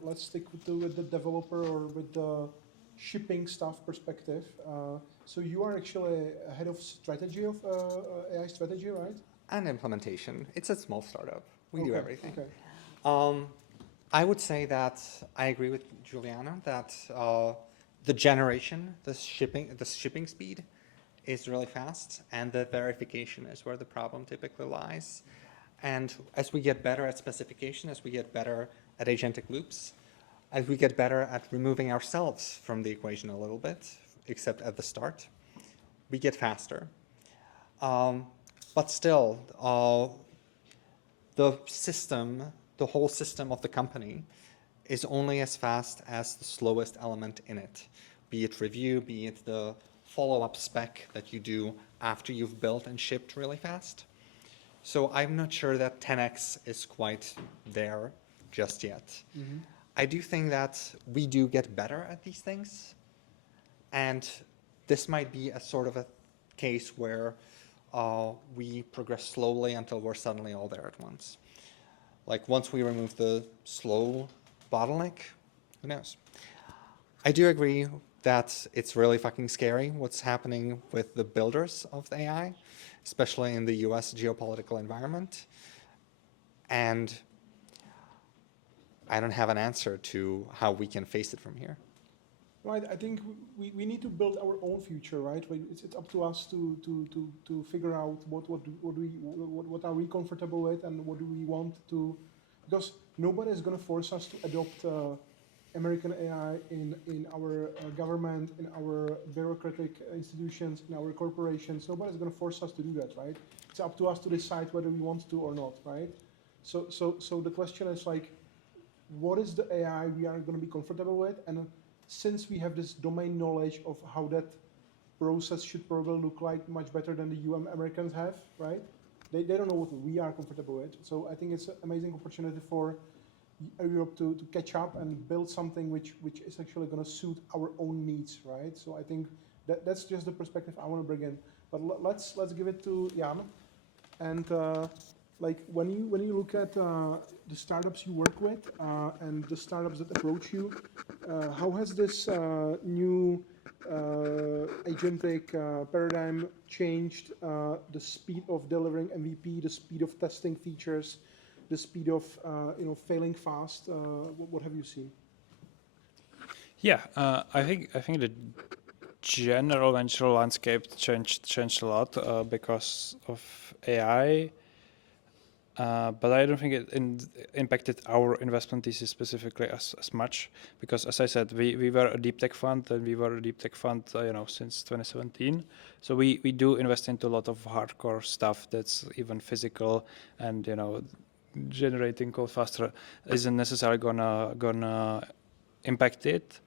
Let's stick with the developer or with the shipping stuff perspective. So you are actually head of strategy of AI strategy, right? And implementation. It's a small startup. We do everything. Okay. I would say that I agree with Juliana that the generation, the shipping speed is really fast, and the verification is where the problem typically lies. And as we get better at specification, as we get better at agentic loops, as we get better at removing ourselves from the equation a little bit, except at the start, we get faster. But still, the whole system of the company is only as fast as the slowest element in it, be it review, be it the follow-up spec that you do after you've built and shipped really fast. So I'm not sure that 10x is quite there just yet. Mm-hmm. I do think that we do get better at these things, and this might be a sort of a case where we progress slowly until we're suddenly all there at once. Like once we remove the slow bottleneck, who knows? I do agree that it's really fucking scary what's happening with the builders of the AI, especially in the US geopolitical environment. And I don't have an answer to how we can face it from here. Right, I think we need to build our own future, right? It's up to us to figure out what are we comfortable with and what do we want to, because nobody is going to force us to adopt American AI in our government, in our bureaucratic institutions, in our corporations. Nobody's going to force us to do that, right? It's up to us to decide whether we want to or not, right? So the question is like, what is the AI we are going to be comfortable with? And since we have this domain knowledge of how that process should probably look like much better than the Americans have, right? They don't know what we are comfortable with. So I think it's an amazing opportunity for Europe to catch up and build something which is actually going to suit our own needs, right? So I think that's just the perspective I want to bring in. But let's give it to Jan. And like when you look at the startups you work with and the startups that approach you, how has this new agentic paradigm changed the speed of delivering MVP, the speed of testing features, the speed of failing fast? What have you seen? Yeah, I think the general venture landscape changed a lot because of AI. But I don't think it impacted our investment thesis specifically as much, because as I said, we were a deep tech fund, and we were a deep tech fund since 2017. So we do invest into a lot of hardcore stuff that's even physical, and generating code faster isn't necessarily gonna impact it.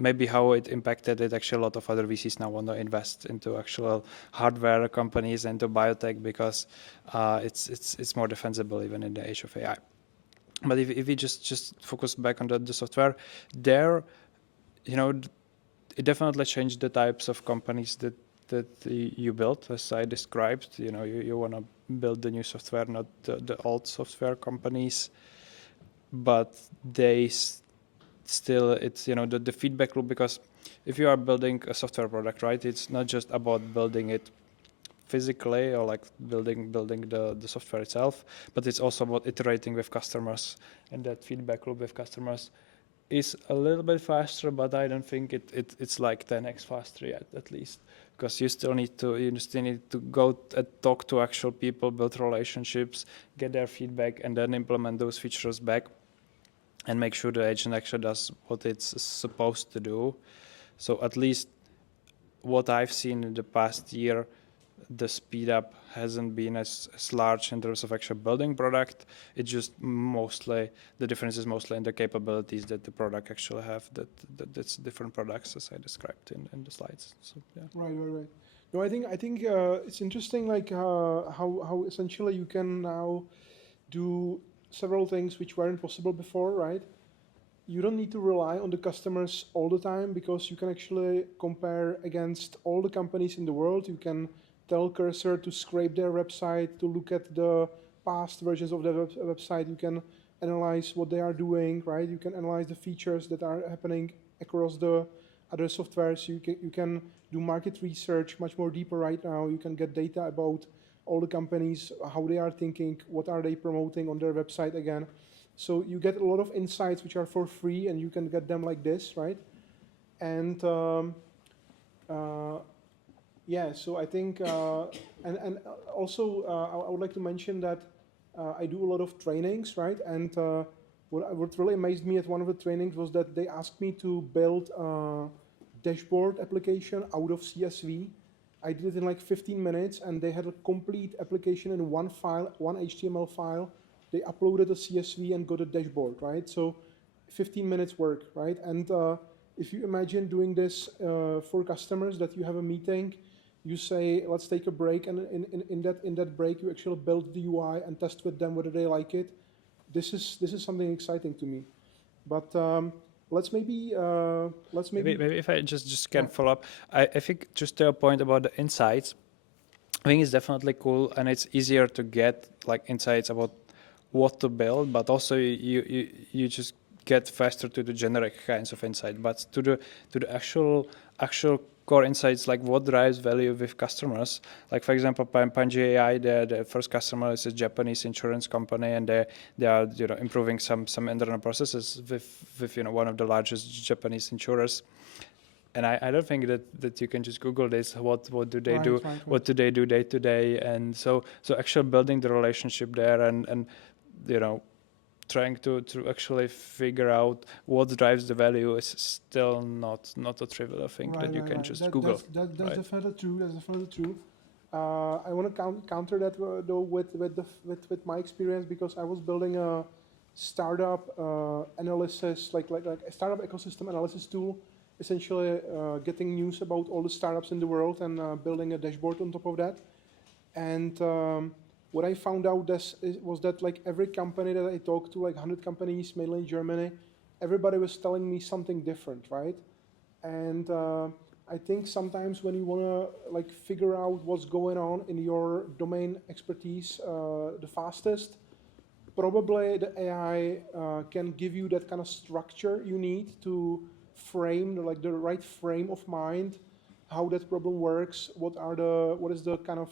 Maybe how it impacted it, actually a lot of other VCs now want to invest into actual hardware companies and to biotech because it's more defensible even in the age of AI. But if we just focus back on the software, there, it definitely changed the types of companies that you built, as I described. You want to build the new software, not the old software companies, but they still, it's the feedback loop, because if you are building a software product, right, it's not just about building it physically or like building the software itself, but it's also about iterating with customers, and that feedback loop with customers is a little bit faster, but I don't think it's like 10x faster yet, at least, because you still need to go and talk to actual people, build relationships, get their feedback, and then implement those features back and make sure the agent actually does what it's supposed to do. So at least what I've seen in the past year, the speed up hasn't been as large in terms of actually building product. It's just mostly, the difference is mostly in the capabilities that the product actually have, that's different products as I described in the slides. So yeah. Right. No, I think it's interesting, like how essentially you can now do several things which weren't possible before, right? you don't need to rely on the customers all the time because you can actually compare against all the companies in the world. You can tell Cursor to scrape their website, to look at the past versions of their website. You can analyze what they are doing, right? You can analyze the features that are happening across the other softwares. You can do market research much more deeper right now. You can get data about all the companies, how they are thinking, what are they promoting on their website again. So you get a lot of insights which are for free, and you can get them like this, right? And yeah, so I think, and also I would like to mention that I do a lot of trainings, right? And what really amazed me at one of the trainings was that they asked me to build a dashboard application out of CSV. I did it in like 15 minutes, and they had a complete application in one file, one HTML file. They uploaded a CSV and got a dashboard, right? So 15 minutes work, right? And if you imagine doing this for customers, that you have a meeting, you say, let's take a break, and in that break, you actually build the UI and test with them whether they like it. This is something exciting to me. But let's maybe maybe if I just can follow up, I think just to a point about the insights, I think it's definitely cool, and it's easier to get like insights about what to build, but also you just get faster to the generic kinds of insight. But to the actual core insights, like what drives value with customers. Like for example, Panji AI, the first customer is a Japanese insurance company, and they are improving some internal processes with one of the largest Japanese insurers. And I don't think that you can just Google this. What do they do? Right. What do they do day to day? And so actually building the relationship there and trying to actually figure out what drives the value is still not a trivial thing that you can just Google. That's definitely true. That's definitely true. I want to counter that though with my experience, because I was building a startup analysis, like a startup ecosystem analysis tool, essentially getting news about all the startups in the world and building a dashboard on top of that. And what I found out was that like every company that I talked to, like 100 companies, mainly in Germany, everybody was telling me something different, right? And I think sometimes when you want to like figure out what's going on in your domain expertise the fastest, probably the AI can give you that kind of structure you need to frame the right frame of mind, how that problem works, what is the kind of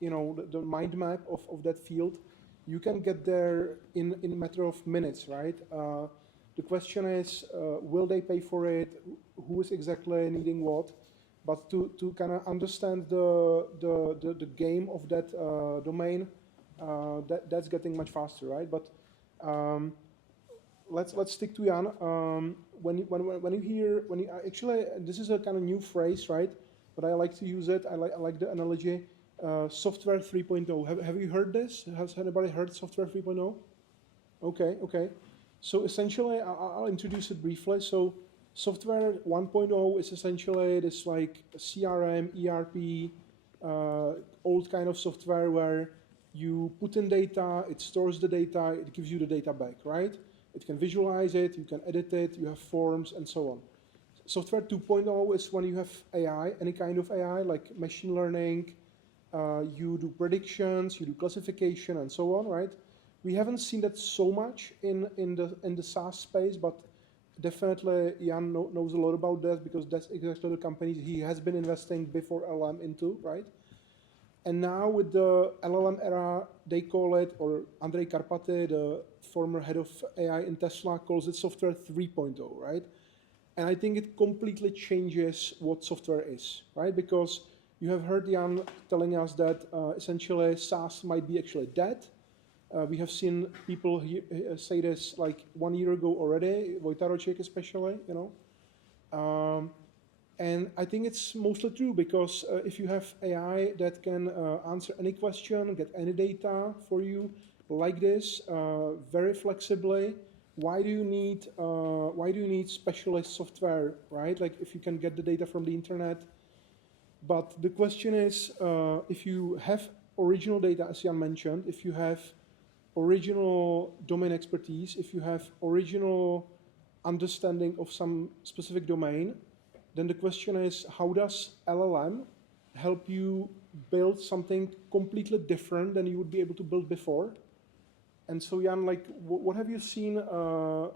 the mind map of that field. You can get there in a matter of minutes, right? The question is, will they pay for it? Who is exactly needing what? But to kind of understand the game of that domain, that's getting much faster, right? But let's stick to Jan. Actually, this is a kind of new phrase, right? But I like to use it. I like the analogy. Software 3.0. Have you heard this? Has anybody heard Software 3.0? Okay. So essentially, I'll introduce it briefly. So Software 1.0 is essentially this like CRM, ERP, old kind of software where you put in data, it stores the data, it gives you the data back, right? It can visualize it, you can edit it, you have forms, and so on. Software 2.0 is when you have AI, any kind of AI, like machine learning, you do predictions, you do classification, and so on, right? We haven't seen that so much in the SaaS space, but definitely Jan knows a lot about that, because that's exactly the companies he has been investing before LLM into, right? And now with the LLM era, they call it, or Andrej Karpathy, the former head of AI in Tesla, calls it Software 3.0, right? And I think it completely changes what software is, right? Because you have heard Jan telling us that essentially SaaS might be actually dead. We have seen people say this like 1 year ago already, Wojtarocek especially, and I think it's mostly true, because if you have AI that can answer any question, get any data for you like this, very flexibly, why do you need specialist software, right? Like if you can get the data from the internet. But the question is, if you have original data, as Jan mentioned, if you have original domain expertise, if you have original understanding of some specific domain, then the question is, how does LLM help you build something completely different than you would be able to build before? And so, Jan, like, what have you seen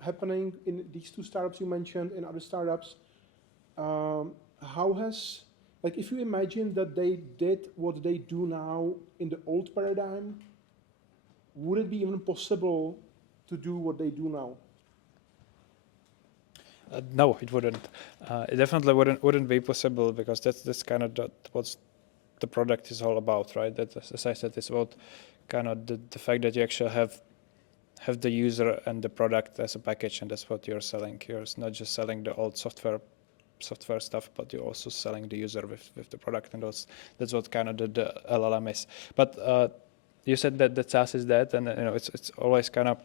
happening in these two startups you mentioned, in other startups? How has, like, if you imagine that they did what they do now in the old paradigm, would it be even possible to do what they do now? No, it wouldn't. It definitely wouldn't be possible, because that's kind of what the product is all about, right? That, as I said, it's about kind of the fact that you actually have the user and the product as a package, and that's what you're selling. You're not just selling the old software stuff, but you're also selling the user with the product, and that's what kind of the LLM is. But you said that SaaS is dead, and it's always kind of.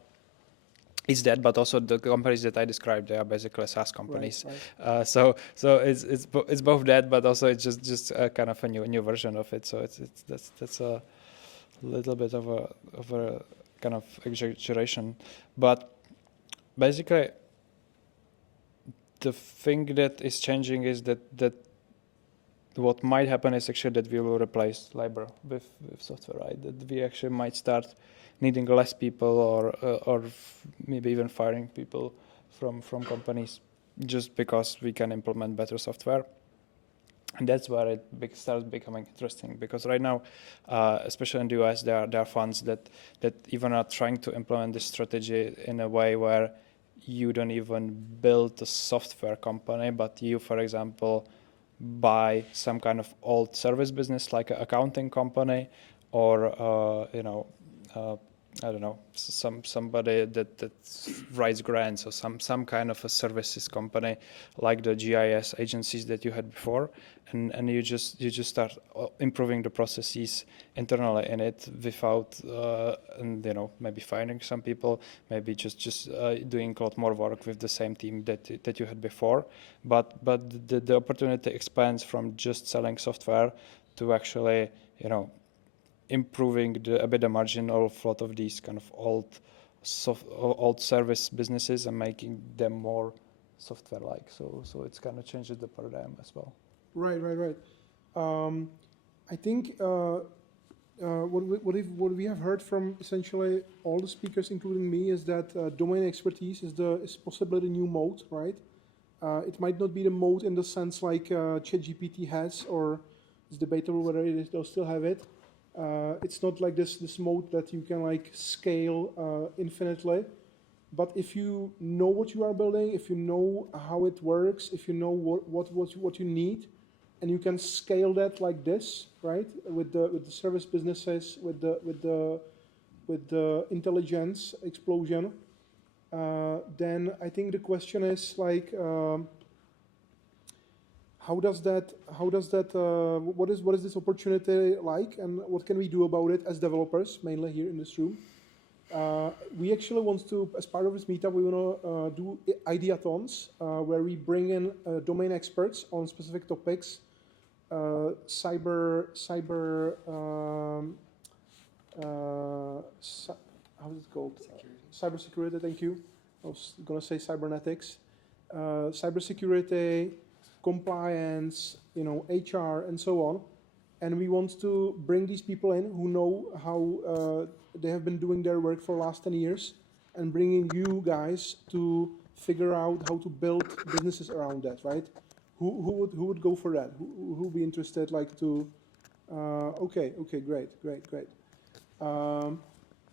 It's that, but also the companies that I described, they are basically SaaS companies. Right. So it's both that, but also it's just kind of a new version of it. So that's a little bit of a kind of exaggeration, but basically the thing that is changing is that what might happen is actually that we will replace labor with software, right? That we actually might start needing less people, or maybe even firing people from companies, just because we can implement better software. And that's where it starts becoming interesting, because right now, especially in the US, there are funds that even are trying to implement this strategy in a way where you don't even build a software company, but you, for example, buy some kind of old service business like an accounting company, or I don't know, somebody that writes grants, or some kind of a services company like the GIS agencies that you had before, and you just start improving the processes internally in it without and maybe firing some people, maybe just doing a lot more work with the same team that you had before, but the opportunity expands from just selling software to actually improving the EBITDA margin of a lot of these kind of old service businesses and making them more software-like. So it's kind of changes the paradigm as well. Right. I think what we have heard from essentially all the speakers, including me, is that domain expertise is possibly the new mode, right? It might not be the mode in the sense like ChatGPT has, or it's debatable whether they'll still have it. It's not like this mode that you can like scale infinitely. But if you know what you are building, if you know how it works, if you know what you need, and you can scale that like this, right? With the service businesses, with the intelligence explosion, then I think the question is like, what is this opportunity like, and what can we do about it as developers, mainly here in this room? We actually want to, as part of this meetup, we want to do ideathons where we bring in domain experts on specific topics, cyber, how is it called? Cybersecurity, thank you. I was going to say cybernetics. Cybersecurity, compliance, HR, and so on. And we want to bring these people in who know how they have been doing their work for the last 10 years, and bringing you guys to figure out how to build businesses around that, right? Who would go for that? Who would be interested, like to? Okay, great.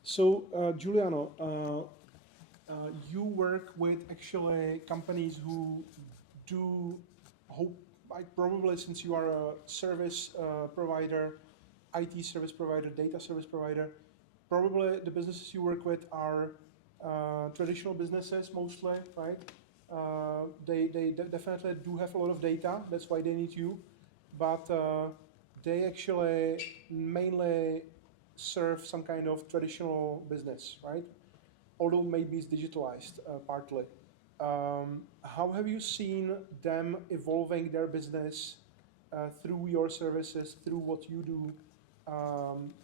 So Giuliano, you work with actually companies who do probably, since you are a service provider, IT service provider, data service provider, probably the businesses you work with are traditional businesses mostly, right? They definitely do have a lot of data, that's why they need you, but they actually mainly serve some kind of traditional business, right? Although maybe it's digitalized partly. How have you seen them evolving their business through your services, through what you do,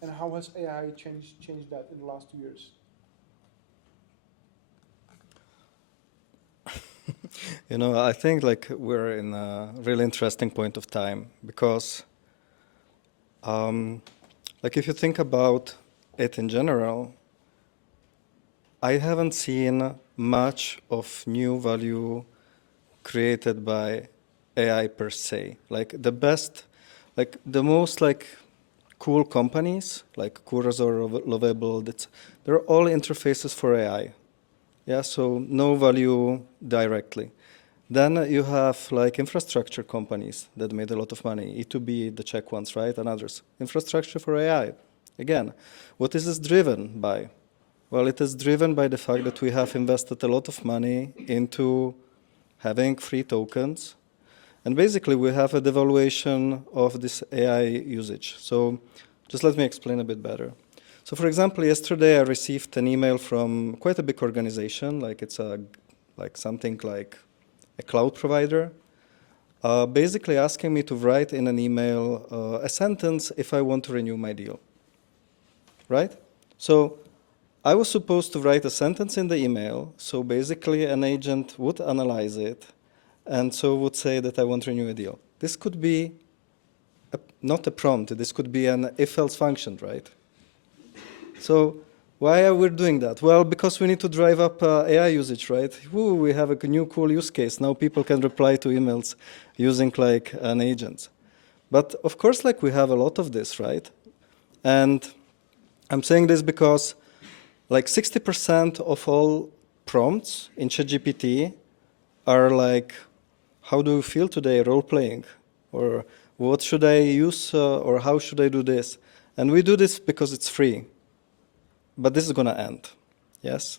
and how has AI changed that in the last 2 years? You know, I think like we're in a really interesting point of time because, like if you think about it in general, I haven't seen much of new value created by AI per se. Like the best, like the most like cool companies, like Kuras or Lovable, they're all interfaces for AI. Yeah, so no value directly. Then you have like infrastructure companies that made a lot of money, E2B, the Czech ones, right, and others. Infrastructure for AI. Again, what is this driven by? Well, it is driven by the fact that we have invested a lot of money into having free tokens. And basically, we have a devaluation of this AI usage. So just let me explain a bit better. So for example, yesterday I received an email from quite a big organization, like it's something like a cloud provider, basically asking me to write in an email a sentence if I want to renew my deal, right? So I was supposed to write a sentence in the email, so basically an agent would analyze it, and so would say that I want to renew a deal. This could be not a prompt, this could be an if-else function, right? So why are we doing that? Well, because we need to drive up AI usage, right? Woo, we have a new cool use case. Now people can reply to emails using like an agent. But of course, like we have a lot of this, right? And I'm saying this because like 60% of all prompts in ChatGPT are like, how do you feel today role-playing? Or what should I use or how should I do this? And we do this because it's free. But this is going to end, yes?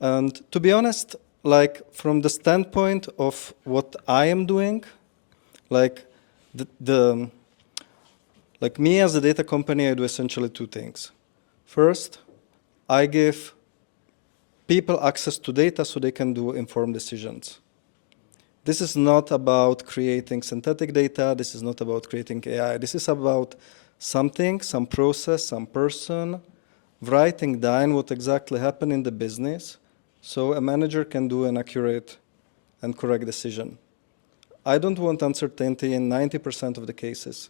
And to be honest, like from the standpoint of what I am doing, like like me as a data company, I do essentially two things. First, I give people access to data so they can do informed decisions. This is not about creating synthetic data. This is not about creating AI. This is about something, some process, some person, writing down what exactly happened in the business so a manager can do an accurate and correct decision. I don't want uncertainty in 90% of the cases.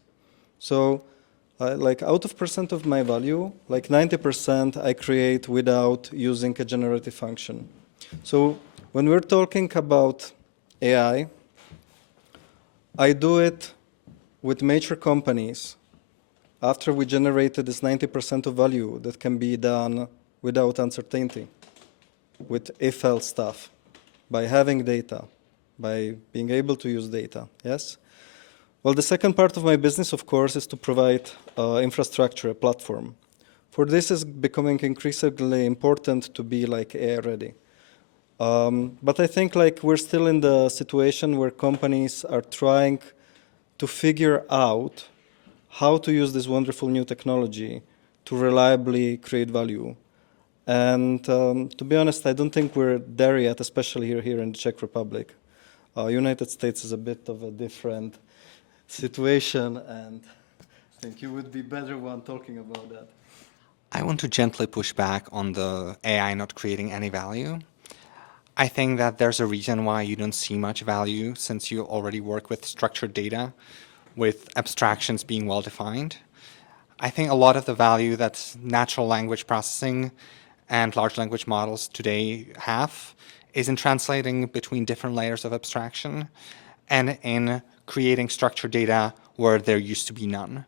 So like out of percent of my value, like 90% I create without using a generative function. So when we're talking about AI, I do it with major companies after we generated this 90% of value that can be done without uncertainty, with if-else stuff, by having data, by being able to use data, yes? Well, the second part of my business, of course, is to provide infrastructure, a platform. For this is becoming increasingly important to be like AI ready. But I think like we're still in the situation where companies are trying to figure out how to use this wonderful new technology to reliably create value. And to be honest, I don't think we're there yet, especially here in the Czech Republic. United States is a bit of a different situation, and I think you would be better one talking about that. I want to gently push back on the AI not creating any value. I think that there's a reason why you don't see much value since you already work with structured data, with abstractions being well-defined. I think a lot of the value that natural language processing and large language models today have is in translating between different layers of abstraction and in creating structured data where there used to be none.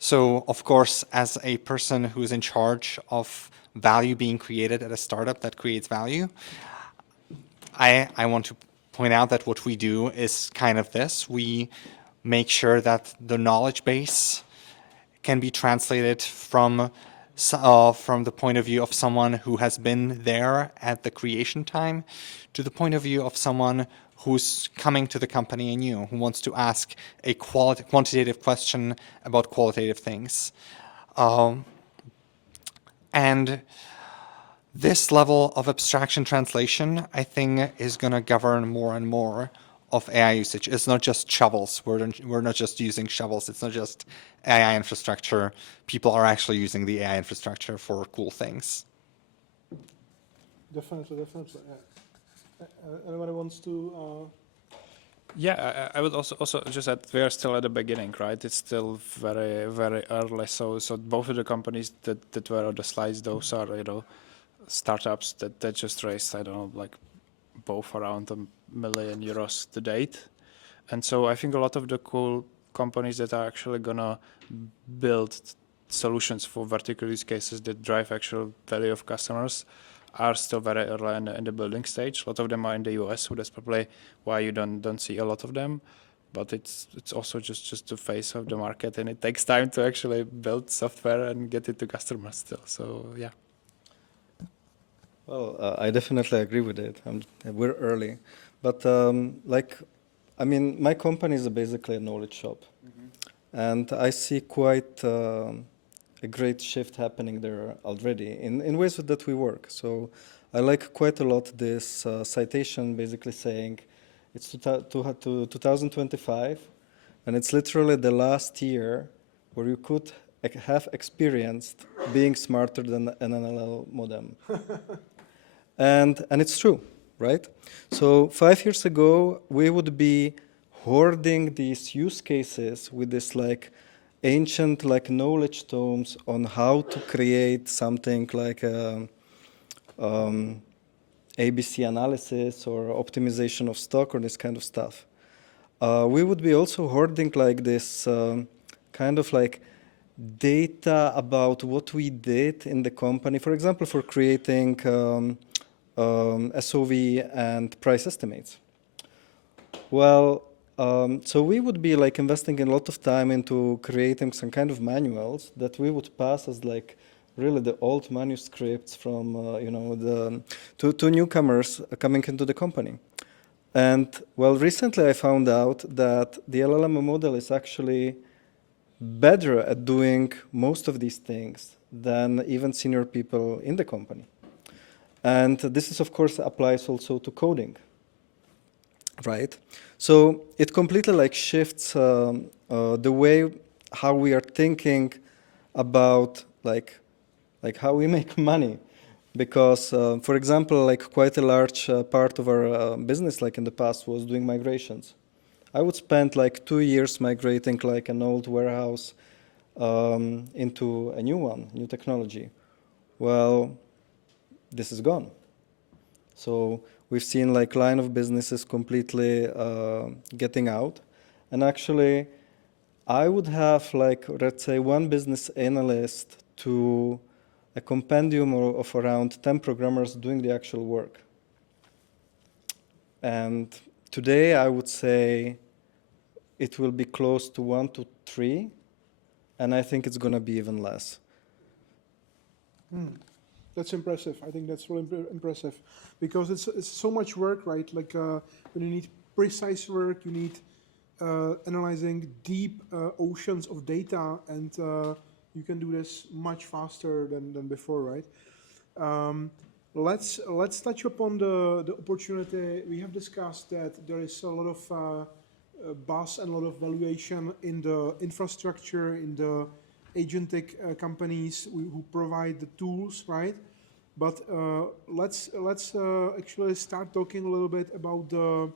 So, of course, as a person who's in charge of value being created at a startup that creates value, I want to point out that what we do is kind of this. We make sure that the knowledge base can be translated from the point of view of someone who has been there at the creation time to the point of view of someone who's coming to the company anew, who wants to ask a quantitative question about qualitative things. And this level of abstraction translation, I think, is going to govern more and more of AI usage. It's not just shovels. We're not just using shovels. It's not just AI infrastructure. People are actually using the AI infrastructure for cool things. Definitely, definitely. Yeah. Anyone wants to? Yeah, I would also just add we are still at the beginning, right? It's still very early. So both of the companies that were on the slides, those are startups that just raised, I don't know, like both around €1 million to date. And so I think a lot of the cool companies that are actually gonna build solutions for vertical use cases that drive actual value of customers are still very early in the building stage. A lot of them are in the US, so that's probably why you don't see a lot of them. But it's also just the face of the market, and it takes time to actually build software and get it to customers still. So yeah. Well, I definitely agree with it. We're early, but I mean, my company is basically a knowledge shop, and I see quite a great shift happening there already in ways that we work. So I like quite a lot this citation basically saying it's 2025, and it's literally the last year where you could have experienced being smarter than an NLL modem. And it's true, right? So 5 years ago, we would be hoarding these use cases with this like ancient like knowledge tomes on how to create something like ABC analysis or optimization of stock or this kind of stuff. We would be also hoarding like this kind of like data about what we did in the company, for example, for creating SOV and price estimates. Well, so we would be like investing a lot of time into creating some kind of manuals that we would pass as like really the old manuscripts from to newcomers coming into the company. And well, recently I found out that the LLM model is actually better at doing most of these things than even senior people in the company. And this is, of course, applies also to coding, right? So it completely like shifts the way how we are thinking about like how we make money. Because, for example, like quite a large part of our business, like in the past, was doing migrations. I would spend like 2 years migrating like an old warehouse into a new one, new technology. Well, this is gone. So we've seen like line of businesses completely getting out. And actually, I would have like, let's say, one business analyst to a compendium of around 10 programmers doing the actual work. And today, I would say it will be close to 1 to 3, and I think it's going to be even less. That's impressive. I think that's really impressive because it's so much work, right? Like when you need precise work, you need analyzing deep oceans of data, and you can do this much faster than before, right? Let's touch upon the opportunity. We have discussed that there is a lot of buzz and a lot of valuation in the infrastructure, in the agentic companies who provide the tools, right? But let's actually start talking a little bit about the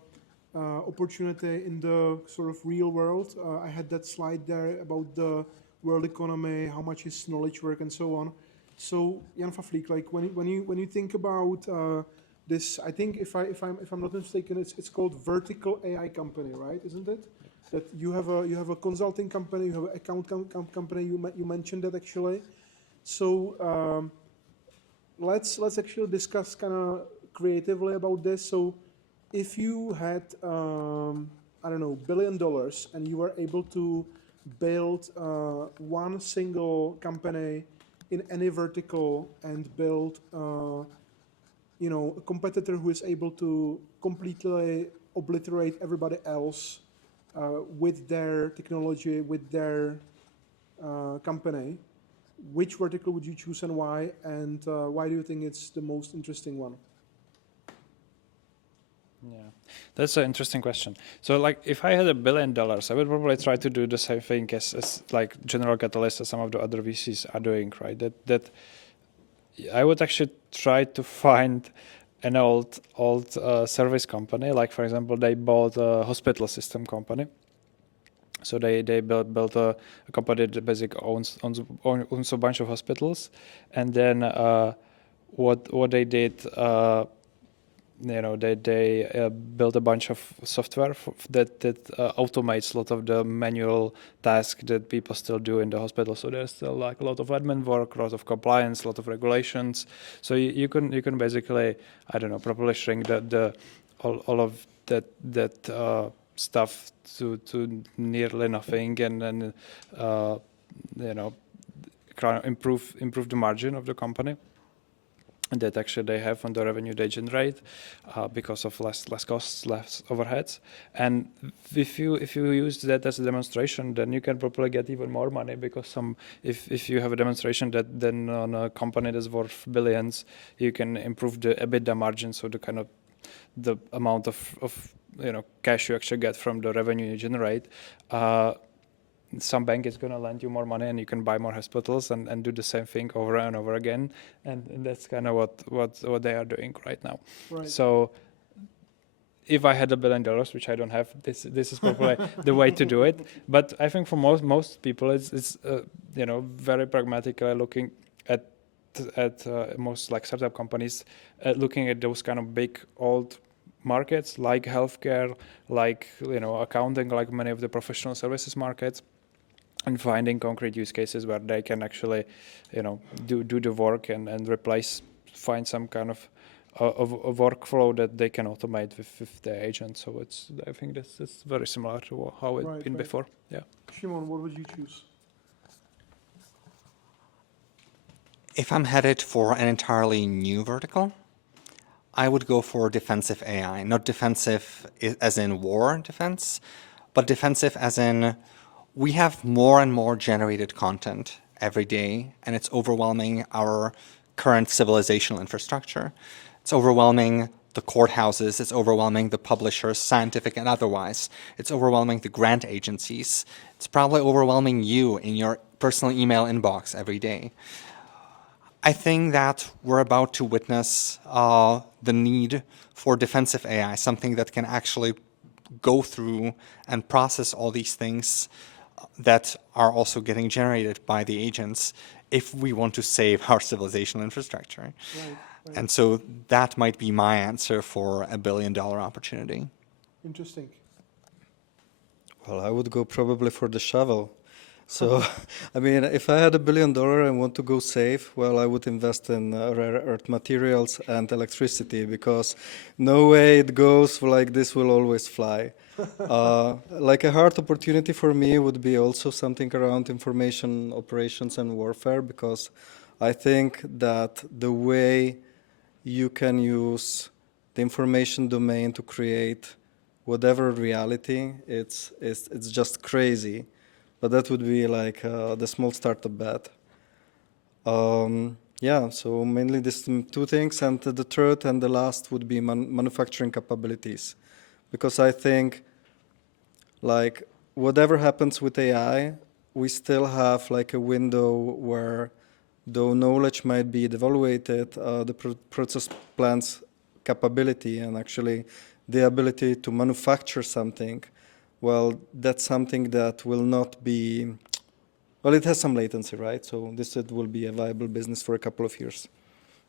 opportunity in the sort of real world. I had that slide there about the world economy, how much is knowledge work, and so on. So Jan Faflik, like when you think about this, I think if I'm not mistaken, it's called vertical AI company, right? Isn't it? That you have a consulting company, you have an account company. You mentioned that actually. So let's actually discuss kind of creatively about this. So if you had I don't know $1 billion and you were able to build one single company in any vertical and build a competitor who is able to completely obliterate everybody else with their technology, with their company, which vertical would you choose and why? And why do you think it's the most interesting one? Yeah, that's an interesting question. So like if I had $1 billion, I would probably try to do the same thing as like General Catalyst or some of the other VCs are doing, right? That I would actually try to find an old service company. Like for example, they bought a hospital system company. So they built a company that basically owns a bunch of hospitals, and then what they did, they built a bunch of software that automates a lot of the manual tasks that people still do in the hospital. So there's still like a lot of admin work, a lot of compliance, a lot of regulations. So you can basically, I don't know, probably shrink all of that stuff to nearly nothing, and then improve the margin of the company that actually they have on the revenue they generate because of less costs, less overheads. And if you use that as a demonstration, then you can probably get even more money, because if you have a demonstration that then on a company that's worth billions, you can improve the EBITDA margin, so the amount of cash you actually get from the revenue you generate. Some bank is going to lend you more money, and you can buy more hospitals and do the same thing over and over again. And that's kind of what they are doing right now. Right. So if I had $1 billion, which I don't have, this is probably the way to do it. But I think for most people, it's very pragmatically looking at most like startup companies, looking at those kind of big old markets like healthcare, like accounting, like many of the professional services markets, and finding concrete use cases where they can actually do the work and find some kind of a workflow that they can automate with their agent. So I think that's very similar to how it's been before. Yeah. Shimon, what would you choose? If I'm headed for an entirely new vertical, I would go for defensive AI. Not defensive as in war defense, but defensive as in we have more and more generated content every day, and it's overwhelming our current civilizational infrastructure. It's overwhelming the courthouses, it's overwhelming the publishers, scientific and otherwise. It's overwhelming the grant agencies. It's probably overwhelming you in your personal email inbox every day. I think that we're about to witness the need for defensive AI, something that can actually go through and process all these things that are also getting generated by the agents if we want to save our civilizational infrastructure. Right. And so that might be my answer for $1 billion opportunity. Interesting. Well, I would go probably for the shovel. So, I mean, if I had $1 billion and want to go safe, well, I would invest in rare earth materials and electricity, because no way it goes like this will always fly. Like a hard opportunity for me would be also something around information operations and warfare, because I think that the way you can use the information domain to create whatever reality, it's just crazy. But that would be like the small startup bet. Yeah, so mainly these two things, and the third and the last would be manufacturing capabilities. Because I think like whatever happens with AI, we still have like a window where though knowledge might be devaluated, the process plant's capability and actually the ability to manufacture something, well, that's something that will not be, well, it has some latency, right? So this will be a viable business for a couple of years.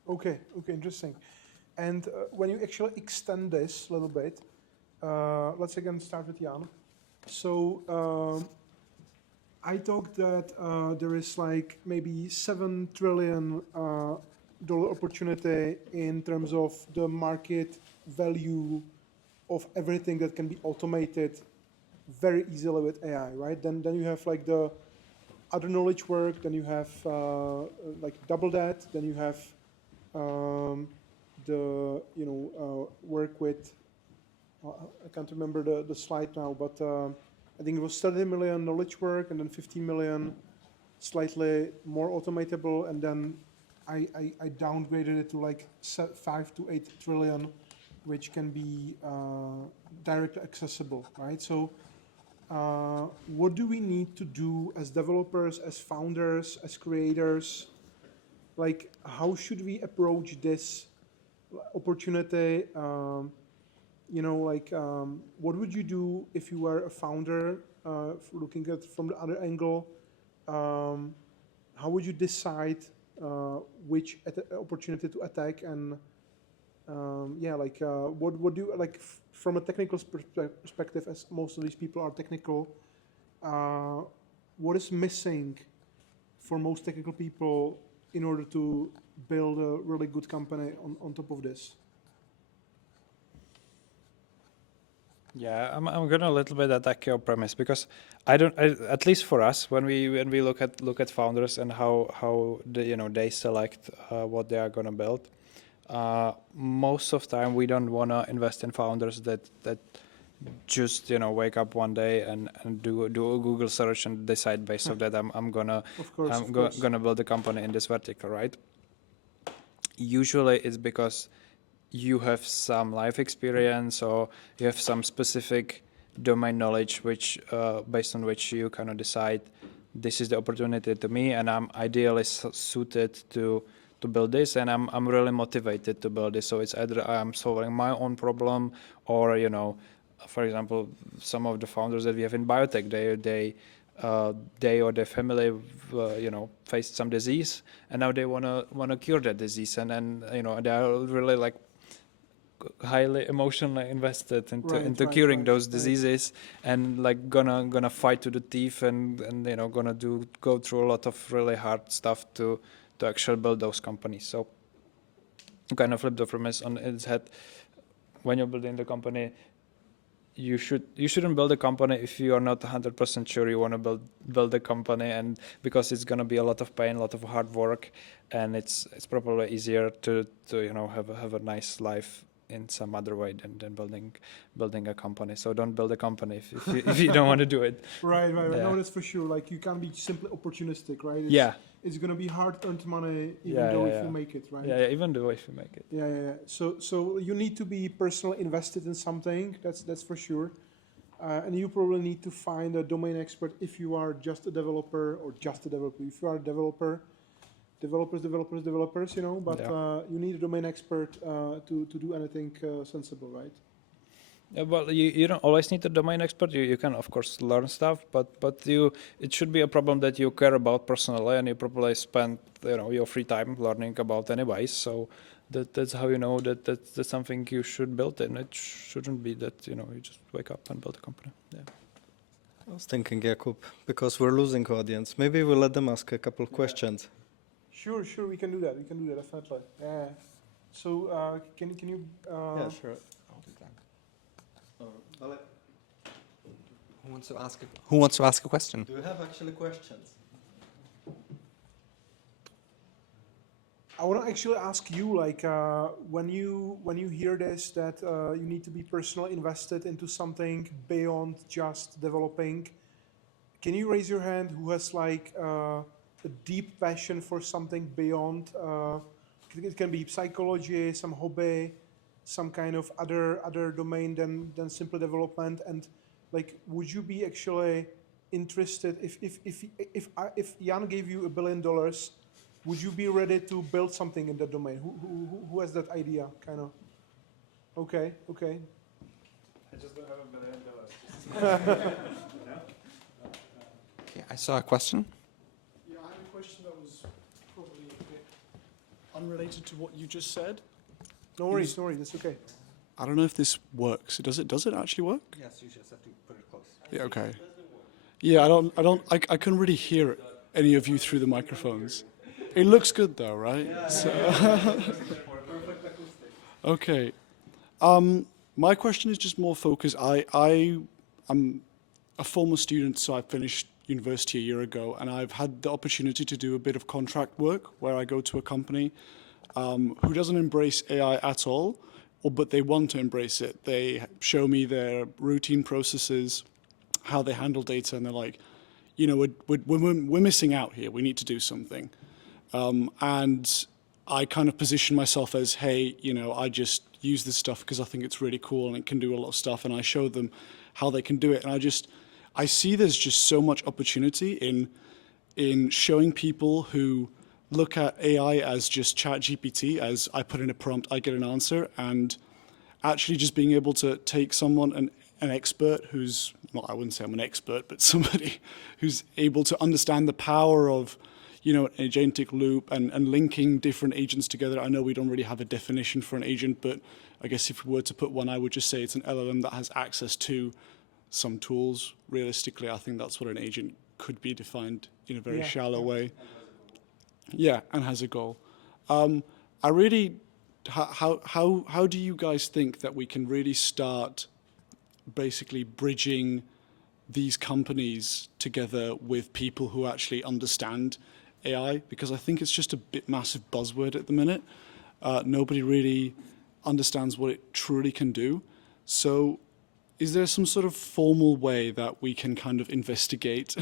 Okay, interesting. And when you actually extend this a little bit, let's again start with Jan. So I talked that there is like maybe $7 trillion opportunity in terms of the market value of everything that can be automated very easily with AI, right? Then you have like the other knowledge work, then you have like double that, then you have the work with, I can't remember the slide now, but I think it was 30 million knowledge work, and then 15 million slightly more automatable, and then I downgraded it to like 5 to 8 trillion, which can be directly accessible, right? So what do we need to do as developers, as founders, as creators? Like, how should we approach this opportunity. You know, like what would you do if you were a founder? Looking at from the other angle, how would you decide which opportunity to attack? And yeah, like what do you like from a technical perspective? As most of these people are technical, what is missing for most technical people in order to build a really good company on top of this? Yeah, I'm gonna a little bit attack your premise because at least for us when we look at founders and how they select what they are gonna build. Most of the time we don't wanna invest in founders that just wake up one day and do a Google search and decide based on that I'm gonna gonna build a company in this vertical, right? Usually it's because you have some life experience or you have some specific domain knowledge which based on which you kind of decide this is the opportunity to me and I'm ideally suited to build this and I'm really motivated to build this. So it's either I'm solving my own problem or for example some of the founders that we have in biotech they or their family faced some disease and now they wanna cure that disease and then they are really like highly emotionally invested into curing those diseases and like gonna fight to the teeth and gonna go through a lot of really hard stuff to actually build those companies. So kind of flip the premise on its head. When you're building the company, you shouldn't build a company if you are not 100% sure you want to build a company, and because it's going to be a lot of pain, a lot of hard work, and it's probably easier to have a nice life in some other way than building a company. So don't build a company if you don't want to do it. Right. Yeah. No, that's for sure. Like you can't be simply opportunistic, right? It's going to be hard-earned money, even though if you make it, right? Yeah, even though if you make it. Yeah. So you need to be personally invested in something. That's for sure. And you probably need to find a domain expert if you are just a developer or just a developer. If you are a developer, developers, but you need a domain expert to do anything sensible, right? Yeah, well, you don't always need a domain expert. You can of course learn stuff, but it should be a problem that you care about personally, and you probably spend your free time learning about anyways. So that's how you know that's something you should build, and it shouldn't be that you just wake up and build a company. Yeah. I was thinking, Jakub, because we're losing audience, maybe we'll let them ask a couple of questions. Sure, we can do that. Definitely. Yeah. So can you? Yeah, sure. I'll do that. Who wants to ask a question? Do you have actually questions? I want to actually ask you, like, when you hear this, that you need to be personally invested into something beyond just developing. Can you raise your hand who has like a deep passion for something beyond? It can be psychology, some hobby, some kind of other domain than simple development. And like, would you be actually interested if Jan gave you $1 billion? Would you be ready to build something in that domain? Who has that idea, kind of? Okay. I just don't have $1 billion. Yeah, I saw a question. Yeah, I have a question that was probably a bit unrelated to what you just said. No worries, that's okay. I don't know if this works. Does it actually work? Yes, you just have to put it close. Yeah, okay. Yeah, I couldn't really hear any of you through the microphones. It looks good though, right? Yeah. So okay. My question is just more focused. I'm a former student, so I finished university a year ago, and I've had the opportunity to do a bit of contract work where I go to a company who doesn't embrace AI at all, but they want to embrace it. They show me their routine processes, how they handle data, and they're like, we're missing out here. We need to do something. And I kind of position myself as, hey, I just use this stuff because I think it's really cool and it can do a lot of stuff, and I show them how they can do it. And I see there's just so much opportunity in showing people who look at AI as just ChatGPT, as I put in a prompt, I get an answer, and actually just being able to take someone, an expert who's, well, I wouldn't say I'm an expert, but somebody who's able to understand the power of, you know, an agentic loop and linking different agents together. I know we don't really have a definition for an agent, but I guess if we were to put one, I would just say it's an LLM that has access to some tools. Realistically, I think that's what an agent could be defined in a very shallow way. Yeah, and has a goal. I really, how do you guys think that we can really start basically bridging these companies together with people who actually understand AI? Because I think it's just a bit massive buzzword at the minute. Nobody really understands what it truly can do. So is there some sort of formal way that we can kind of investigate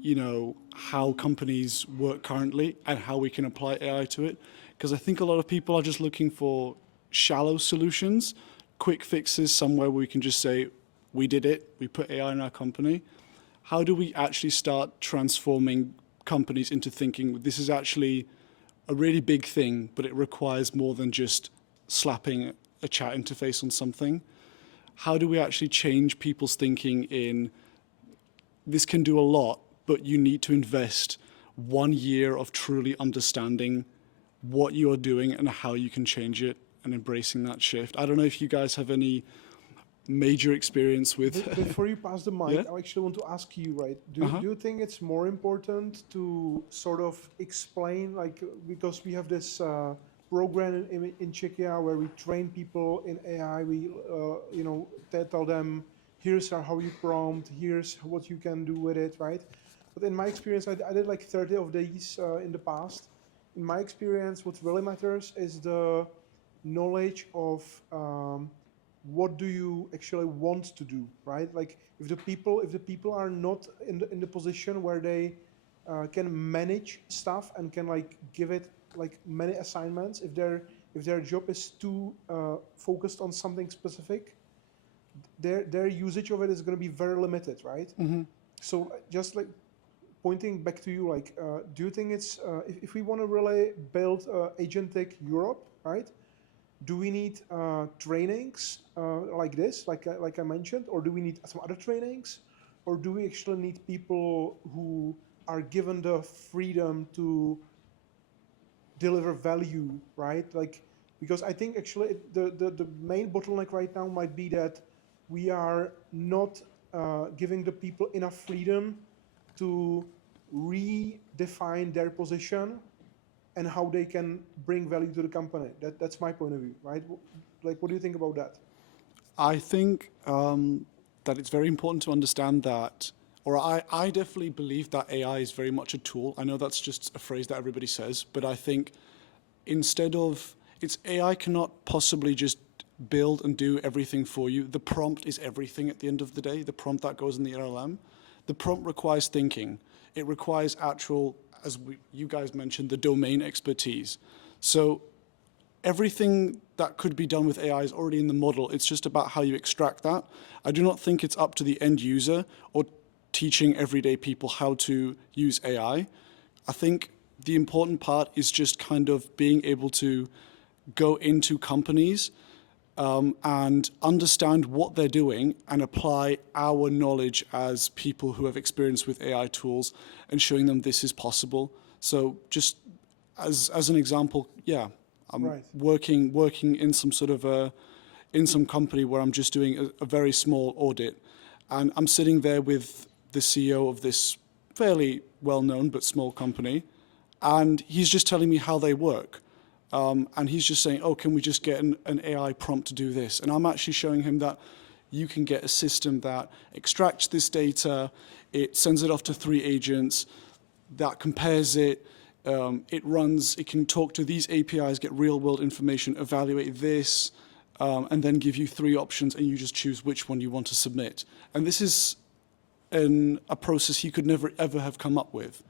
you know, how companies work currently and how we can apply AI to it? Because I think a lot of people are just looking for shallow solutions, quick fixes somewhere where we can just say, we did it, we put AI in our company. How do we actually start transforming companies into thinking this is actually a really big thing, but it requires more than just slapping a chat interface on something? How do we actually change people's thinking in this can do a lot, but you need to invest 1 year of truly understanding what you are doing and how you can change it and embracing that shift? I don't know if you guys have any major experience with... Before you pass the mic, I actually want to ask you, right? Do you think it's more important to sort of explain, like, because we have this program in Czechia where we train people in AI, we, you know, tell them, here's how you prompt, here's what you can do with it, right? But in my experience, I did like 30 of these in the past. In my experience, what really matters is the knowledge of what do you actually want to do, right? Like if the people are not in the position where they can manage stuff and can like give it like many assignments, if their job is too focused on something specific, their usage of it is going to be very limited, right? So just like pointing back to you, like, do you think it's if we want to really build agentic Europe, right? Do we need trainings like this, like I mentioned, or do we need some other trainings, or do we actually need people who are given the freedom to deliver value, right? Like, because I think actually the main bottleneck right now might be that we are not giving the people enough freedom to redefine their position and how they can bring value to the company. That's my point of view, right? Like, what do you think about that? I think that it's very important to understand that, or I definitely believe that AI is very much a tool. I know that's just a phrase that everybody says, but I think instead of, AI cannot possibly just build and do everything for you. The prompt is everything at the end of the day, the prompt that goes in the LLM. The prompt requires thinking. It requires actual, as you guys mentioned, the domain expertise. So everything that could be done with AI is already in the model. It's just about how you extract that. I do not think it's up to the end user or teaching everyday people how to use AI. I think the important part is just kind of being able to go into companies and understand what they're doing and apply our knowledge as people who have experience with AI tools and showing them this is possible. So just as an example, yeah, I'm working in some sort of in some company where I'm just doing a very small audit, and I'm sitting there with the CEO of this fairly well-known but small company, and he's just telling me how they work. And he's just saying, oh, can we just get an AI prompt to do this? And I'm actually showing him that you can get a system that extracts this data, it sends it off to 3 agents, that compares it, it can talk to these APIs, get real world information, evaluate this, and then give you 3 options, and you just choose which one you want to submit. And this is a process he could never ever have come up with.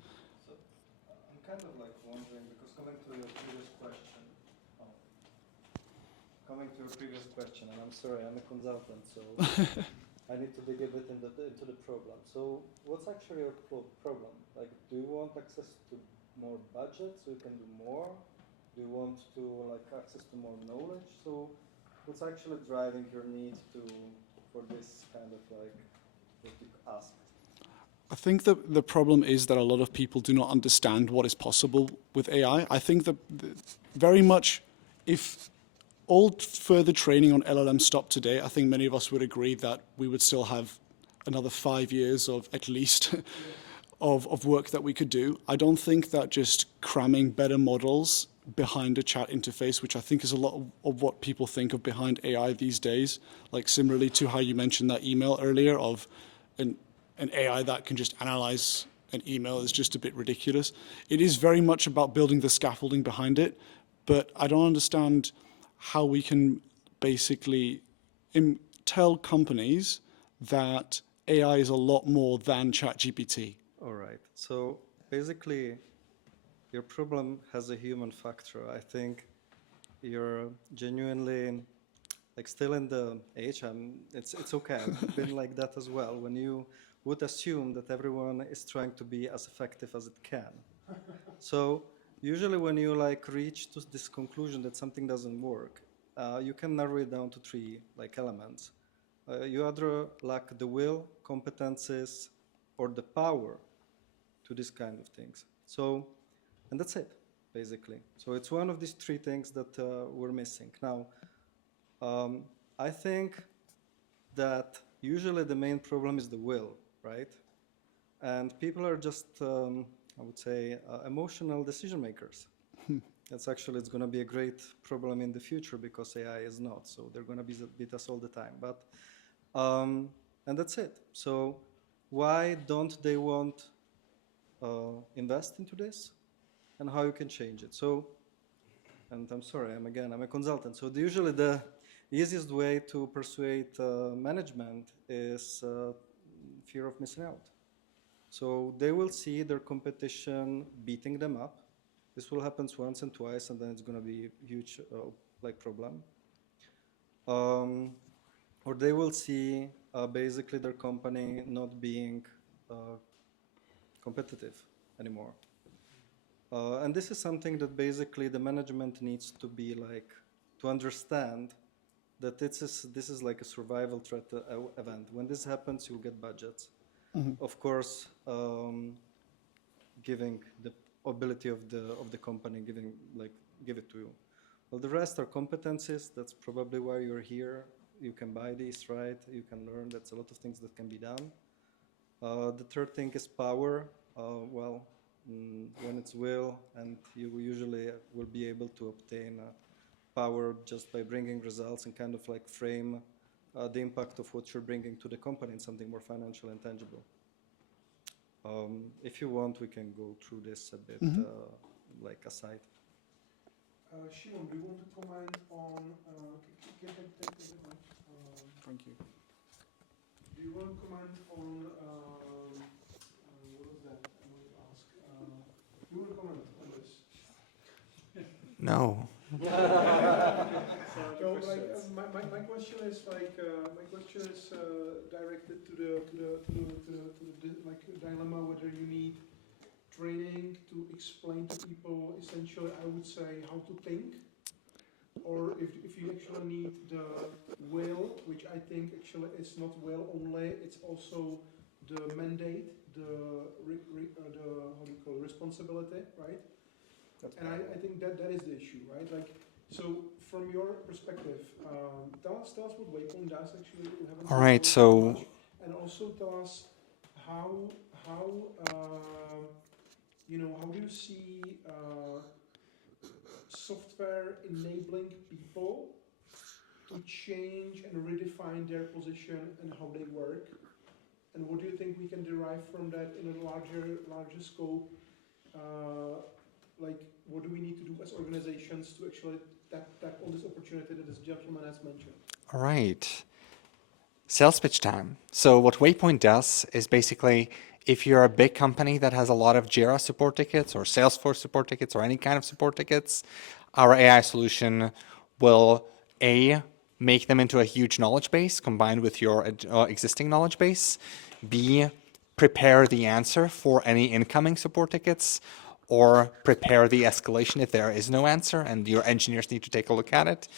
Kind of like wondering, because coming to your previous question, and I'm sorry, I'm a consultant, so I need to dig a bit into the problem. So what's actually your problem? Like, do you want access to more budget so you can do more? Do you want to like access to more knowledge? So what's actually driving your need for this kind of like what you ask? I think the problem is that a lot of people do not understand what is possible with AI. I think that very much, if all further training on LLM stopped today, I think many of us would agree that we would still have another 5 years of at least of work that we could do. I don't think that just cramming better models behind a chat interface, which I think is a lot of what people think of behind AI these days, like similarly to how you mentioned that email earlier of an AI that can just analyze an email is just a bit ridiculous. It is very much about building the scaffolding behind it, but I don't understand how we can basically tell companies that AI is a lot more than ChatGPT. All right. So basically, your problem has a human factor. I think you're genuinely like still in the age. It's okay. I've been like that as well. When you would assume that everyone is trying to be as effective as it can. So usually when you like reach to this conclusion that something doesn't work, you can narrow it down to 3 like elements. You either lack the will, competences, or the power to this kind of things. So, and that's it, basically. So it's one of these 3 things that we're missing. Now, I think that usually the main problem is the will, right? And people are just, I would say, emotional decision makers. It's going to be a great problem in the future because AI is not. So they're going to beat us all the time. But, and that's it. So why don't they want invest into this? And how you can change it. So, and I'm sorry, I'm a consultant. So usually the easiest way to persuade management is fear of missing out. So they will see their competition beating them up. This will happen once and twice, and then it's going to be a huge like problem. Or they will see basically their company not being competitive anymore. And this is something that basically the management needs to be like, to understand that this is like a survival threat event. When this happens, you'll get budgets. Of course, giving the ability of the company, give it to you. Well, the rest are competencies. That's probably why you're here. You can buy these, right? You can learn. That's a lot of things that can be done. The third thing is power. Well, when it's will, and you usually will be able to obtain power just by bringing results and kind of like frame the impact of what you're bringing to the company in something more financial and tangible. If you want, we can go through this a bit, like aside. Shimon, do you want to comment on? Thank you. Do you want to comment on? What was that? I wanted to ask. Do you want to comment on this? No. So, like, my question is directed to the like dilemma whether you need training to explain to people essentially, I would say, how to think, or if you actually need the will, which I think actually is not will only, it's also the mandate, the how do you call it, responsibility, right? And I think that is the issue, right? Like, so from your perspective, tell us what Waypoint does actually. We haven't All right, much, so and also tell us how how do you see software enabling people to change and redefine their position and how they work, and what do you think we can derive from that in a larger scope? Like, what do we need to do as organizations to actually tap on this opportunity that this gentleman has mentioned? all right. Sales pitch time. So what Waypoint does is basically, if you're a big company that has a lot of Jira support tickets or Salesforce support tickets or any kind of support tickets, our AI solution will make them into a huge knowledge base combined with your existing knowledge base, B, prepare the answer for any incoming support tickets, or prepare the escalation if there is no answer and your engineers need to take a look at it.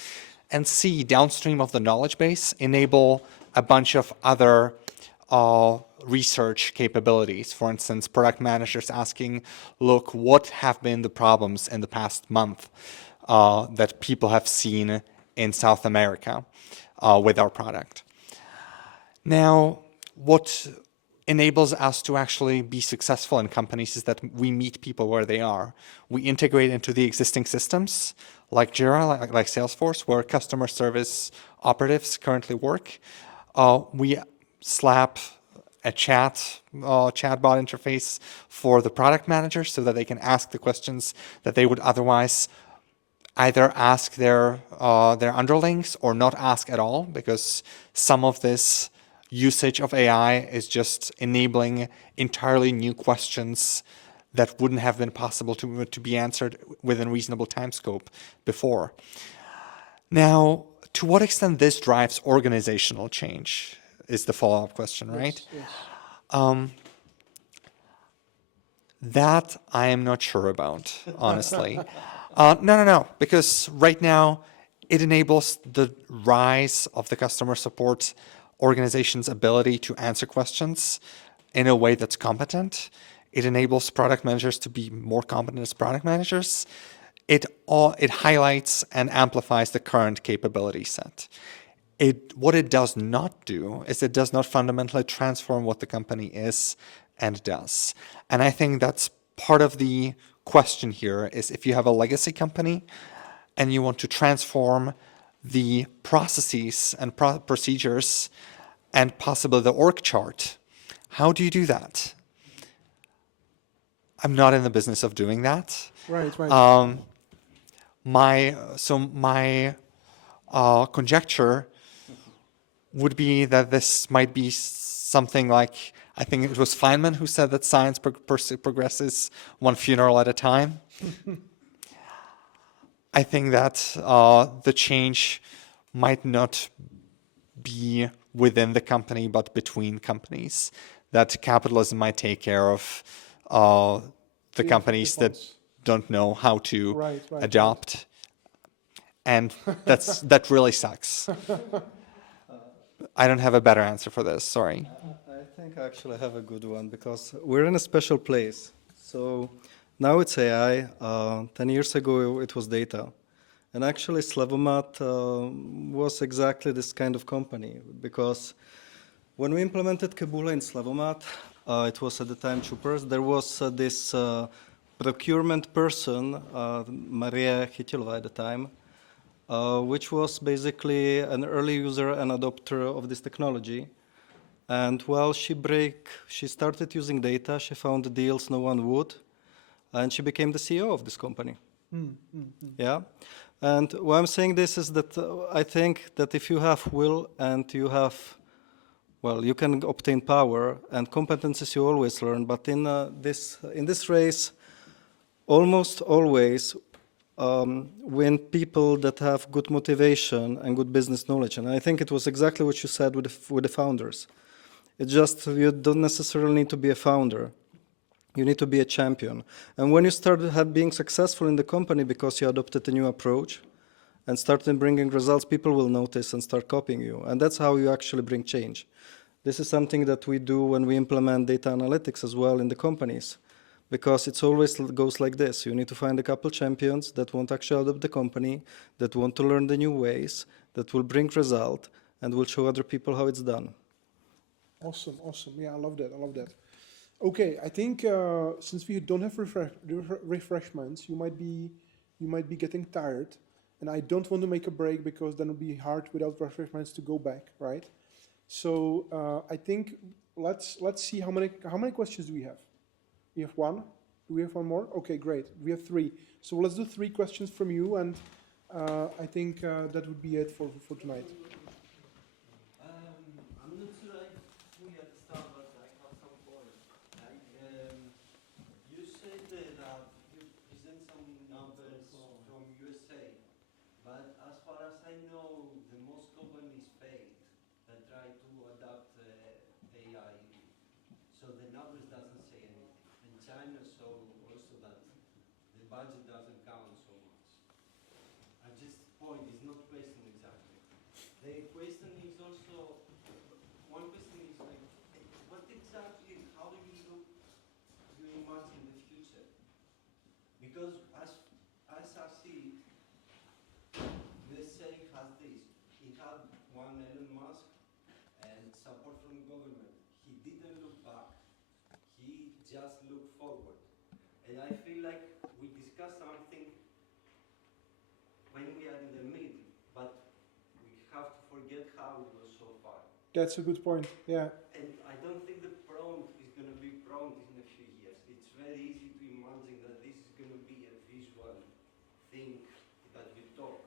And C, downstream of the knowledge base, enable a bunch of other research capabilities. For instance, product managers asking, look, what have been the problems in the past month that people have seen in South America with our product? Now, what enables us to actually be successful in companies is that we meet people where they are. We integrate into the existing systems like Jira, like Salesforce, where customer service operatives currently work. We slap a chatbot interface for the product managers so that they can ask the questions that they would otherwise either ask their underlings or not ask at all, because some of this usage of AI is just enabling entirely new questions that wouldn't have been possible to be answered within reasonable time scope before. Now, to what extent this drives organizational change is the follow-up question, right? Yes. That I am not sure about, honestly. No, because right now it enables the rise of the customer support organization's ability to answer questions in a way that's competent. It enables product managers to be more competent as product managers. It highlights and amplifies the current capability set. What it does not do is it does not fundamentally transform what the company is and does. And I think that's part of the question here is if you have a legacy company and you want to transform the processes and procedures and possibly the org chart, how do you do that? I'm not in the business of doing that. Right. My conjecture would be that this might be something like, I think it was Feynman who said that science progresses one funeral at a time. I think that the change might not be within the company, but between companies. That capitalism might take care of the companies that don't know how to adopt. And that really sucks. I don't have a better answer for this, sorry. I think I actually have a good one because we're in a special place. So now it's AI. 10 years ago, it was data. And actually, Slavomat was exactly this kind of company because when we implemented Kabula in Slavomat, it was at the time Choopers, there was this procurement person, Maria Chytilova at the time, which was basically an early user and adopter of this technology. And while she started using data, she found the deals no one would, and she became the CEO of this company. Yeah. And why I'm saying this is that I think that if you have will and you have, well, you can obtain power and competencies you always learn, but in this race, almost always win people that have good motivation and good business knowledge. And I think it was exactly what you said with the founders. It's just you don't necessarily need to be a founder. You need to be a champion. And when you started being successful in the company because you adopted a new approach and started bringing results, people will notice and start copying you. And that's how you actually bring change. This is something that we do when we implement data analytics as well in the companies, because it always goes like this. You need to find a couple champions that won't actually adopt the company, that want to learn the new ways, that will bring result, and will show other people how it's done. Awesome. Yeah, I love that. Okay, I think since we don't have refreshments, you might be getting tired, and I don't want to make a break because then it'll be hard without refreshments to go back, right? So I think let's see how many questions do we have? We have one. Do we have one more? Okay, great. We have three. So let's do 3 questions from you, and I think that would be it for tonight. I'm not sure I fully understand, but I have some points. You said that you present some numbers from USA, but as far as I know, the most companies failed that try to adapt AI. So the numbers doesn't say anything. And China saw also that the budget doesn't count so much. I just point is not question exactly. The question is also, one question is like, what exactly, how do you look, you imagine the future? Because as I see, USA has this. It had one Elon Musk and support from government. He didn't look back. He just looked forward. And I feel like we discussed something when we are in the middle, but we have to forget how it was so far. That's a good point. Yeah. And I don't think the prompt is going to be prompt in a few years. It's very easy to imagine that this is going to be a visual thing that you talk.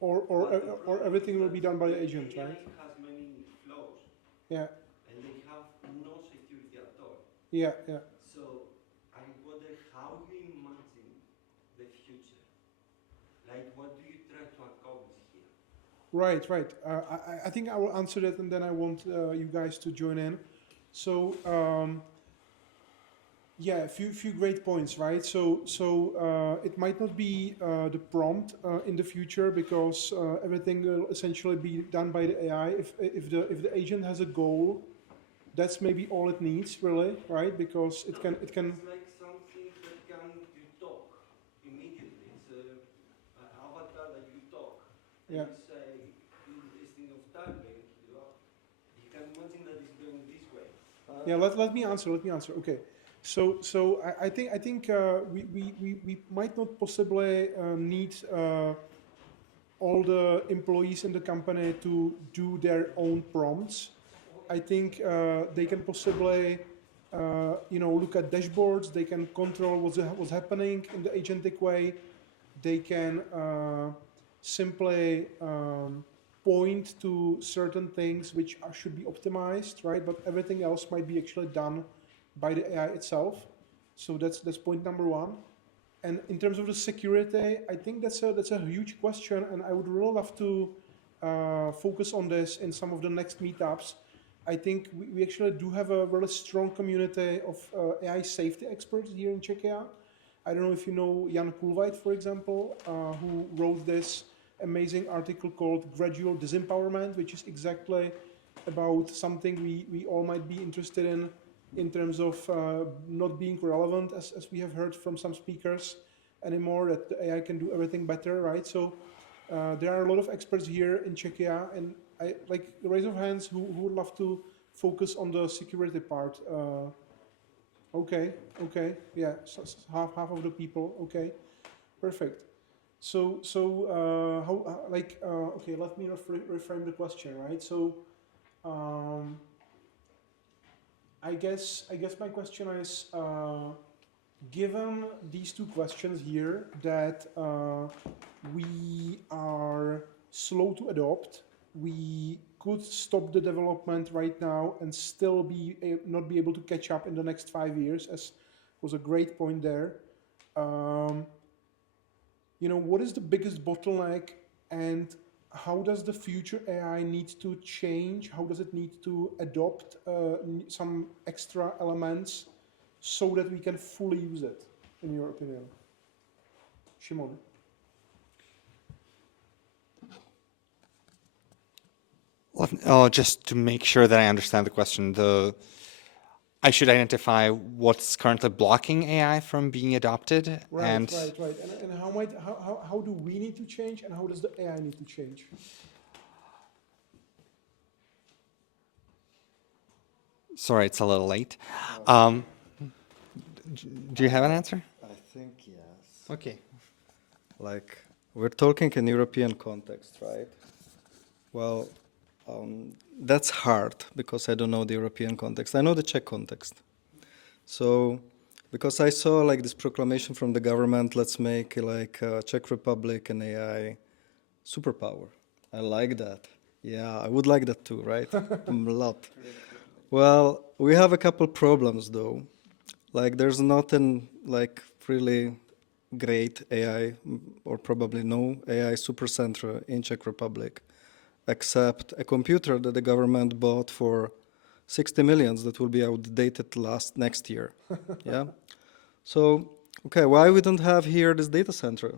Or everything will be done by the agent, AI right? has many flaws. Yeah. And they have no security at all. Yeah. Yeah. So I wonder how you imagine the future. Like, what do you try to accomplish here? Right. Right. I think I will answer that, and then I want you guys to join in. So. Yeah, a few great points, right? So it might not be the prompt in the future because everything will essentially be done by the AI. If the agent has a goal, that's maybe all it needs, really, right? Because it can. It's like something that can you talk immediately. It's an avatar that you talk. And Yeah. you say, do this thing of typing. You can imagine that it's going this way. Yeah. Let me answer. Okay. So I think we might not possibly need all the employees in the company to do their own prompts. I think they can possibly look at dashboards. They can control what's happening in the agentic way. They can simply point to certain things which should be optimized, right? But everything else might be actually done by the AI itself. So that's point number one. And in terms of the security, I think that's a huge question, and I would really love to focus on this in some of the next meetups. I think we actually do have a really strong community of AI safety experts here in Czechia. I don't know if you know Jan Kulveit, for example, who wrote this amazing article called Gradual Disempowerment, which is exactly about something we all might be interested in terms of not being relevant, as we have heard from some speakers anymore, that the AI can do everything better, right? So there are a lot of experts here in Czechia, and I like raise of hands who would love to focus on the security part. Okay, yeah, so half of the people. Okay, perfect. So okay, let me reframe the question, right? So. I guess my question is, given these two questions here, that we are slow to adopt, we could stop the development right now and still not be able to catch up in the next 5 years, as was a great point there. What is the biggest bottleneck, and how does the future AI need to change? How does it need to adopt some extra elements so that we can fully use it, in your opinion? Shimon. Just to make sure that I understand the question, I should identify what's currently blocking AI from being adopted. Right. And how do we need to change, and how does the AI need to change? Sorry, it's a little late. Do you have an answer? I think yes. Okay. Like, we're talking in European context, right? Well, that's hard because I don't know the European context. I know the Czech context. So, because I saw like this proclamation from the government, let's make like Czech Republic an AI superpower. I like that. Yeah, I would like that too, right? A lot. Well, we have a couple problems though. Like there's not an like really great AI or probably no AI supercenter in Czech Republic, except a computer that the government bought for 60 million that will be outdated next year. Yeah. So okay, why we don't have here this data center?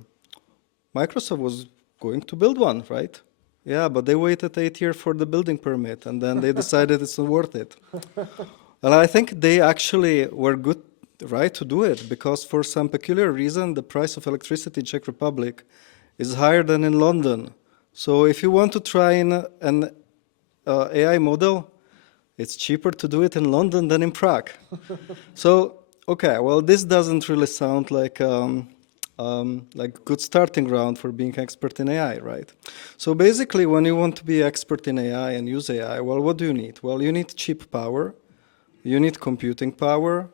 Microsoft was going to build one, right? Yeah, but they waited 8 years for the building permit, and then they decided it's not worth it. Well, I think they actually were good, right, to do it, because for some peculiar reason, the price of electricity in Czech Republic is higher than in London. So if you want to try an AI model, it's cheaper to do it in London than in Prague. So, okay, well, this doesn't really sound like good starting ground for being expert in AI, right? So basically, when you want to be expert in AI and use AI, well, what do you need? Well, you need cheap power, you need computing power,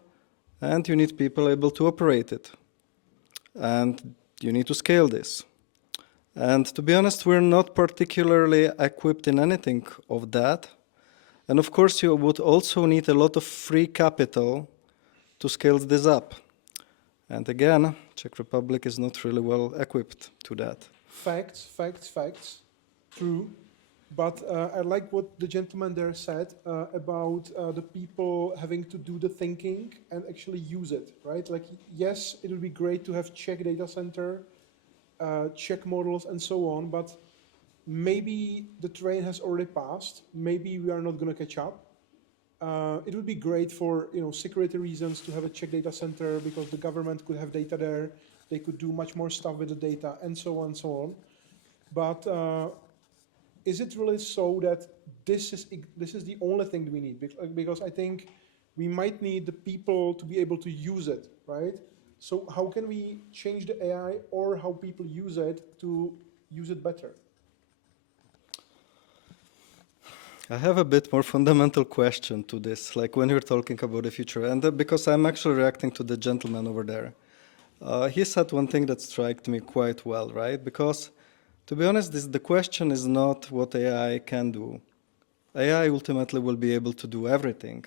and you need people able to operate it. And you need to scale this. And to be honest, we're not particularly equipped in anything of that. And of course, you would also need a lot of free capital to scale this up. And again, Czech Republic is not really well equipped to that. Facts, facts, facts. True. But I like what the gentleman there said about the people having to do the thinking and actually use it, right? Like, yes, it would be great to have Czech data center, Czech models and so on, but maybe the train has already passed. Maybe we are not going to catch up. It would be great for security reasons to have a Czech data center because the government could have data there. They could do much more stuff with the data and so on and so on. But is it really so that this is the only thing we need? Because I think we might need the people to be able to use it, right? So how can we change the AI or how people use it to use it better? I have a bit more fundamental question to this, like when you're talking about the future, and because I'm actually reacting to the gentleman over there. He said one thing that struck me quite well, right? Because, to be honest, the question is not what AI can do. AI ultimately will be able to do everything.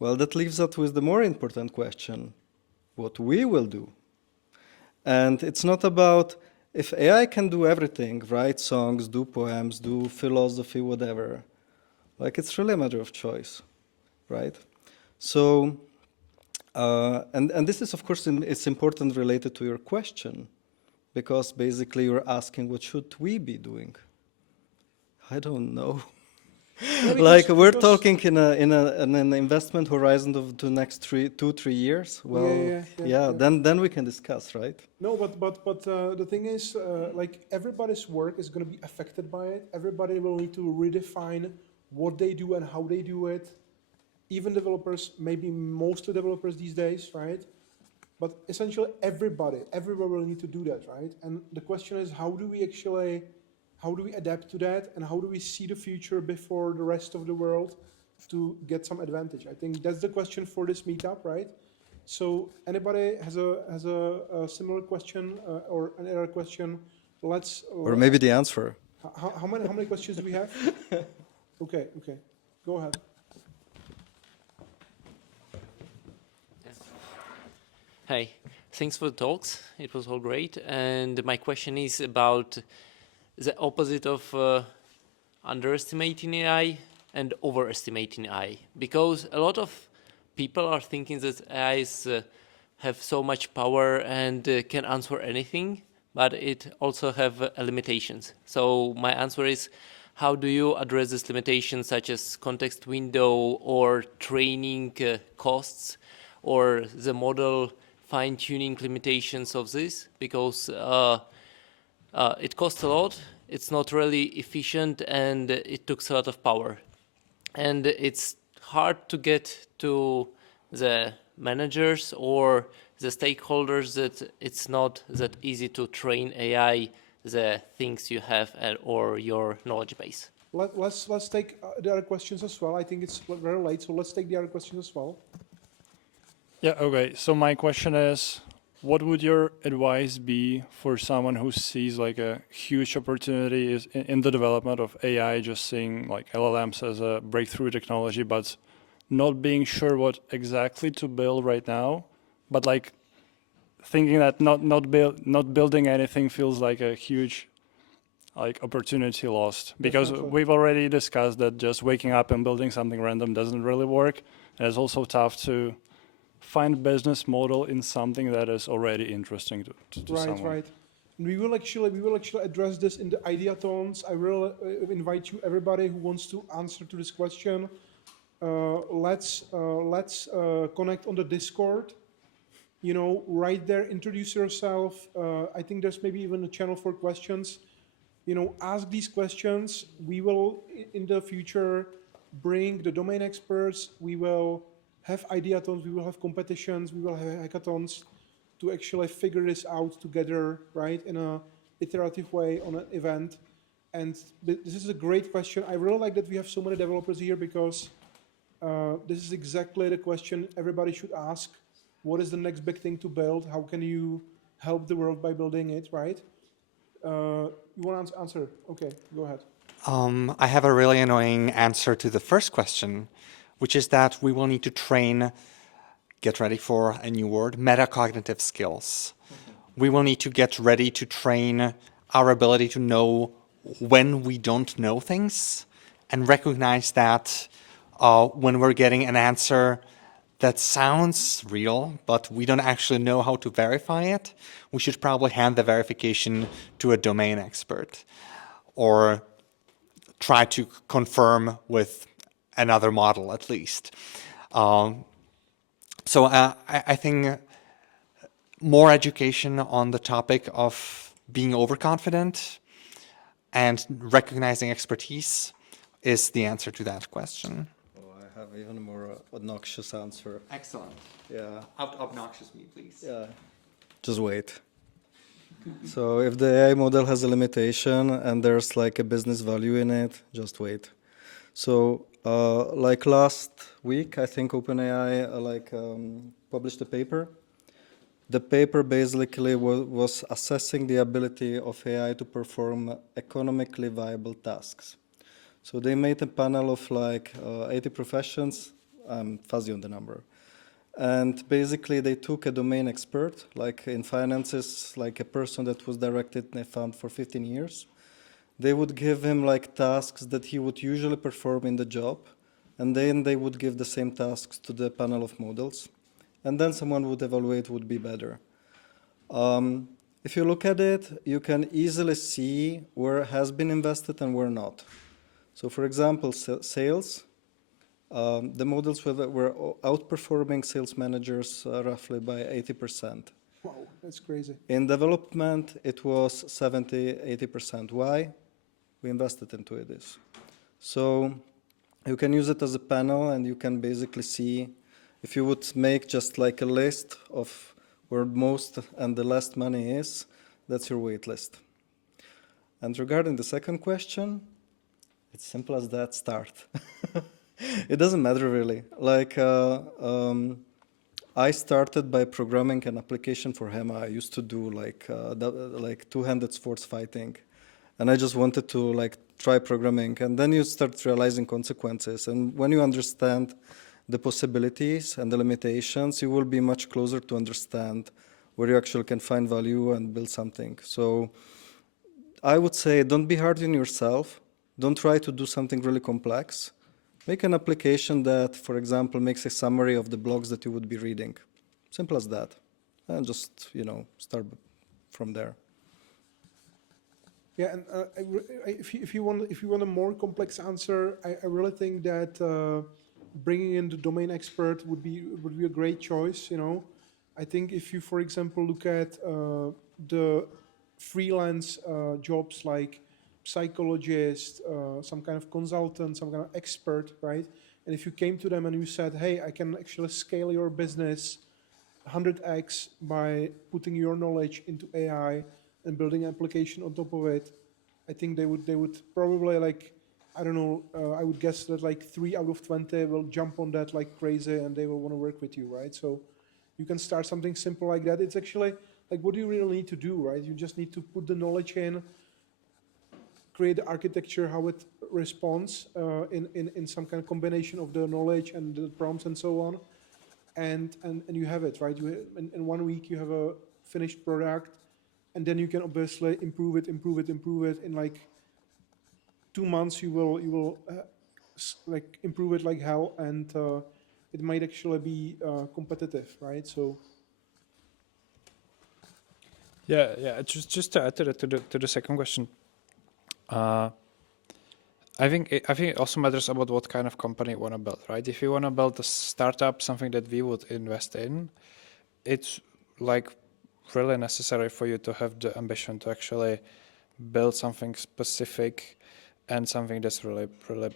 Well, that leaves us with the more important question, what we will do. And it's not about if AI can do everything, write songs, do poems, do philosophy, whatever, like it's really a matter of choice, right? So, and this is, of course, it's important related to your question, because basically you're asking what should we be doing? I don't know. Like we're talking in an investment horizon of the next 2-3 years. Well, yeah. Then we can discuss, right? No, but the thing is, like everybody's work is going to be affected by it. Everybody will need to redefine what they do and how they do it. Even developers, maybe most developers these days, right? But essentially everybody will need to do that, right? And the question is, how do we adapt to that, and how do we see the future before the rest of the world to get some advantage? I think that's the question for this meetup, right? So anybody has a similar question or another question? Or maybe the answer. How many questions do we have? Okay, go ahead. Hi, thanks for the talks. It was all great. And my question is about the opposite of underestimating AI and overestimating AI. Because a lot of people are thinking that AIs have so much power and can answer anything, but it also have limitations. So my answer is, how do you address these limitations such as context window or training costs or the model fine-tuning limitations of this? Because it costs a lot, it's not really efficient, and it takes a lot of power. And it's hard to get to the managers or the stakeholders that it's not that easy to train AI the things you have or your knowledge base. Let's take the other questions as well. I think it's very late, so let's take the other questions as well. Yeah, okay. So my question is, what would your advice be for someone who sees like a huge opportunity in the development of AI, just seeing like LLMs as a breakthrough technology, but not being sure what exactly to build right now, but like thinking that not building anything feels like a huge like opportunity lost, because we've already discussed that just waking up and building something random doesn't really work, and it's also tough to find business model in something that is already interesting to Right, someone. right. And we will actually address this in the ideathons. I will invite you, everybody who wants to answer to this question. Let's connect on the Discord. You know, right there, introduce yourself. I think there's maybe even a channel for questions. You know, ask these questions. We will, in the future, bring the domain experts. We will have ideathons. We will have competitions. We will have hackathons to actually figure this out together, right, in a iterative way on an event. And this is a great question. I really like that we have so many developers here because this is exactly the question everybody should ask. What is the next big thing to build? How can you help the world by building it, right? You want to answer? Okay, go ahead. I have a really annoying answer to the first question, which is that we will need to train, get ready for a new word, metacognitive skills. We will need to get ready to train our ability to know when we don't know things and recognize that when we're getting an answer that sounds real, but we don't actually know how to verify it, we should probably hand the verification to a domain expert or try to confirm with another model at least. So I think more education on the topic of being overconfident and recognizing expertise is the answer to that question. Oh, I have even more obnoxious answer. Excellent. Yeah. Obnoxious me, please. Yeah. Just wait. So if the AI model has a limitation and there's like a business value in it, just wait. So like last week, I think OpenAI published a paper. The paper basically was assessing the ability of AI to perform economically viable tasks. So they made a panel of like 80 professions. I'm fuzzy on the number. And basically they took a domain expert, like in finances, like a person that was directed in a fund for 15 years. They would give him like tasks that he would usually perform in the job. And then they would give the same tasks to the panel of models. And then someone would evaluate would be better. If you look at it, you can easily see where has been invested and where not. So for example, sales, the models were outperforming sales managers roughly by 80%. Wow, that's crazy. In development, it was 70, 80%. Why? We invested into this. So you can use it as a panel and you can basically see if you would make just like a list of where most and the last money is, that's your wait list. And regarding the second question, it's simple as that, start. It doesn't matter really. Like I started by programming an application for HEMA. I used to do like two-handed sports fighting. And I just wanted to like try programming. And then you start realizing consequences. And when you understand the possibilities and the limitations, you will be much closer to understand where you actually can find value and build something. So I would say don't be hard on yourself. Don't try to do something really complex. Make an application that, for example, makes a summary of the blogs that you would be reading. Simple as that. And just, you know, start from there. Yeah, and if you want a more complex answer, I really think that bringing in the domain expert would be a great choice. You know, I think if you, for example, look at the freelance jobs like psychologist, some kind of consultant, some kind of expert, right? And if you came to them and you said, "Hey, I can actually scale your business 100x by putting your knowledge into AI and building an application on top of it," I think they would probably like, I don't know, I would guess that like 3 out of 20 will jump on that like crazy and they will want to work with you, right? So you can start something simple like that. It's actually like, what do you really need to do, right? You just need to put the knowledge in, create the architecture, how it responds in some kind of combination of the knowledge and the prompts and so on. And you have it, right? In 1 week you have a finished product, and then you can obviously improve it. In like 2 months you will like improve it like hell, and it might actually be competitive, right? So Yeah. Just to add to the second question, I think it also matters about what kind of company you want to build, right? If you want to build a startup, something that we would invest in, it's like really necessary for you to have the ambition to actually build something specific and something that's really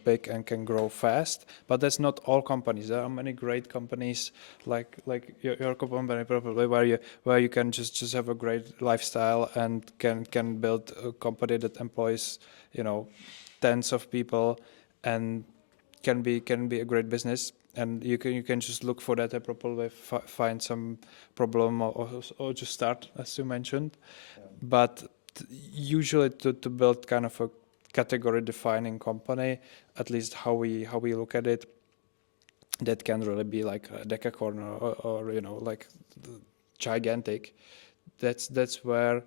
big and can grow fast. But that's not all companies. There are many great companies like your company probably where you can just have a great lifestyle and can build a company that employs, you know, tens of people and can be a great business. And you can just look for that and probably find some problem or just start, as you mentioned. But usually to build kind of a category defining company, at least how we look at it, that can really be like a decacorn or you know, like gigantic. That's where,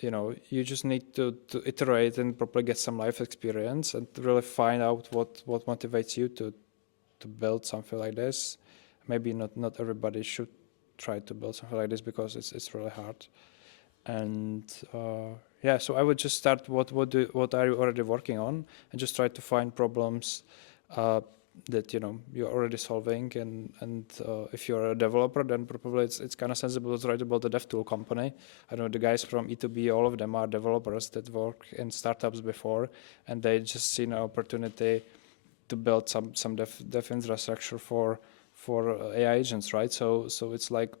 you know, you just need to iterate and probably get some life experience and really find out what motivates you to build something like this. Maybe not everybody should try to build something like this because it's really hard. And yeah, so I would just start what are you already working on, and just try to find problems that, you know, you're already solving. And if you're a developer, then probably it's kind of sensible to try to build a dev tool company. I know the guys from E2B, all of them are developers that work in startups before, and they just see an opportunity to build some dev infrastructure for AI agents, right? So it's like,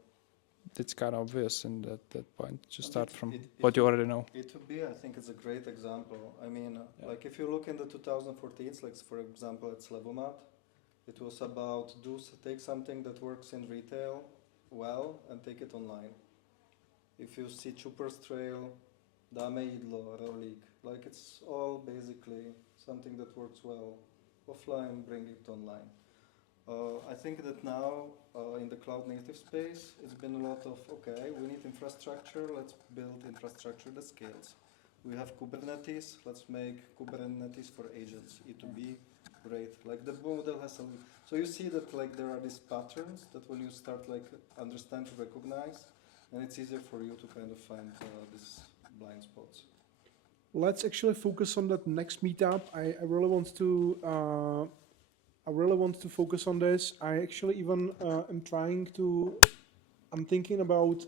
it's kind of obvious in that point. Just start from what you already know. E2B, I think, is a great example. I mean, like if you look in the 2014s, like for example at Slevomat, it was about take something that works in retail well and take it online. If you see Chuper's Trail, Dame Idlo, Rolik, like it's all basically something that works well offline, bring it online. I think that now in the cloud native space, it's been a lot of, okay, we need infrastructure, let's build infrastructure that scales. We have Kubernetes, let's make Kubernetes for agents, E2B, great. Like the model has some, so you see that like there are these patterns that when you start like understand to recognize, and it's easier for you to kind of find these blind spots. let's actually focus on that next meetup. I really want to. I really want to focus on this. I actually even I'm thinking about,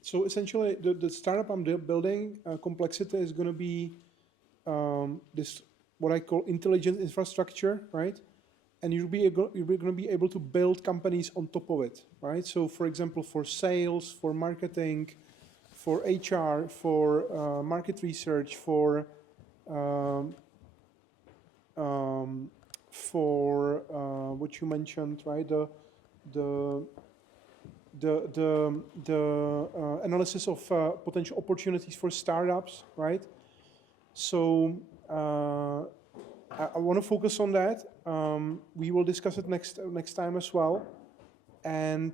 so essentially the startup I'm building, complexity is going to be this, what I call intelligent infrastructure, right? And you're going to be able to build companies on top of it, right? So for example, for sales, for marketing, for HR, for market research, for what you mentioned, right? The analysis of potential opportunities for startups, right? So I want to focus on that. We will discuss it next time as well. And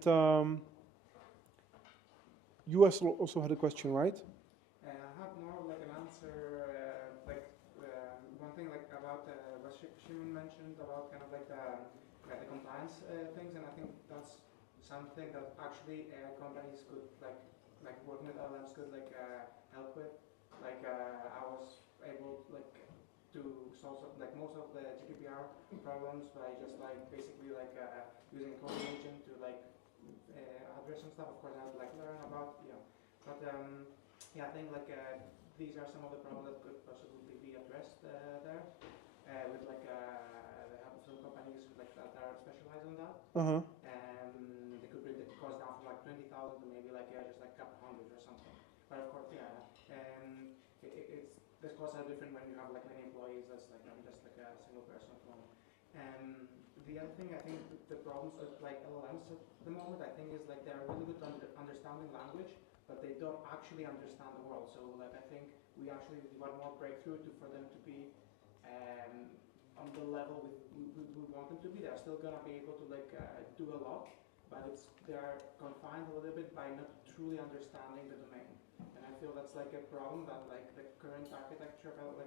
you also had a question, right? I have more like an answer, one thing like about what Shimon mentioned about kind of like the compliance things, and I think that's something that actually AI companies could like working with LLMs could help with. I was able to solve like most of the GDPR problems by just basically using a coding agent to address some stuff. Of course, I had to learn about but yeah, I think these are some of the problems that could possibly be addressed there with the help of some companies that are specialized on that. Uh-huh. They could bring the cost down from 20,000 to maybe just a couple hundred or something. But of course, yeah, the costs are different when you have many employees. That's not just a single person at home. The other thing I think the problems with LLMs at the moment, I think, is they're really good at understanding language, but they don't actually understand the world. So I think we actually want more breakthrough for them to be on the level we want them to be. They're still gonna be able to do a lot, but they're confined a little bit by not truly understanding the domain. And I feel that's a problem that the current architecture of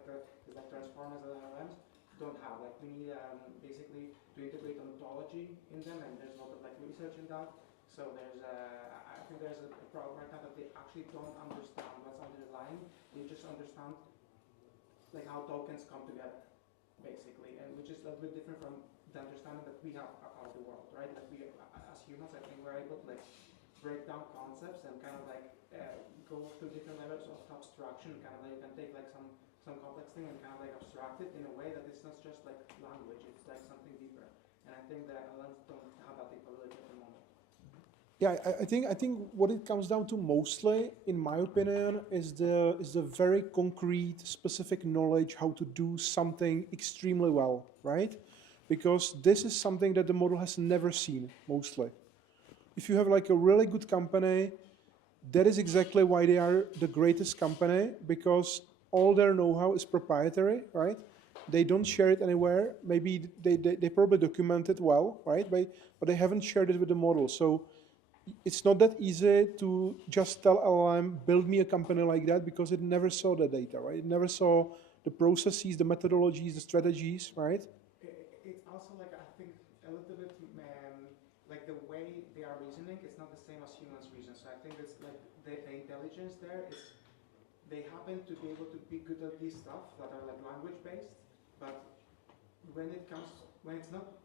transformers and LLMs don't have. We need basically to to integrate ontology in them, and there's a lot of like research in that. So I think there's a problem right now that they actually don't understand what's underlying. They just understand like how tokens come together, basically, and which is a little bit different from the understanding that we have of the world, right? Like we, as humans, I think we're able to like break down concepts and kind of like go through different levels of abstraction. Kind of like you can take like some complex thing and kind of like abstract it in a way that it's not just like language; it's like something deeper. And I think the LLMs don't have that capability at the moment. Yeah, I think what it comes down to mostly, in my opinion, is the very concrete, specific knowledge how to do something extremely well, right? Because this is something that the model has never seen, mostly. If you have like a really good company, that is exactly why they are the greatest company, because all their know-how is proprietary, right? They don't share it anywhere. Maybe they probably document it well, right? But they haven't shared it with the model. So it's not that easy to just tell LLM, build me a company like that, because it never saw the data, right? It never saw the processes, the methodologies, the strategies, right? It's also like, I think, a little bit like the way they are reasoning is not the same as humans reason. So I think it's like the intelligence there is, they happen to be able to be good at these stuff that are like language-based, but when it's not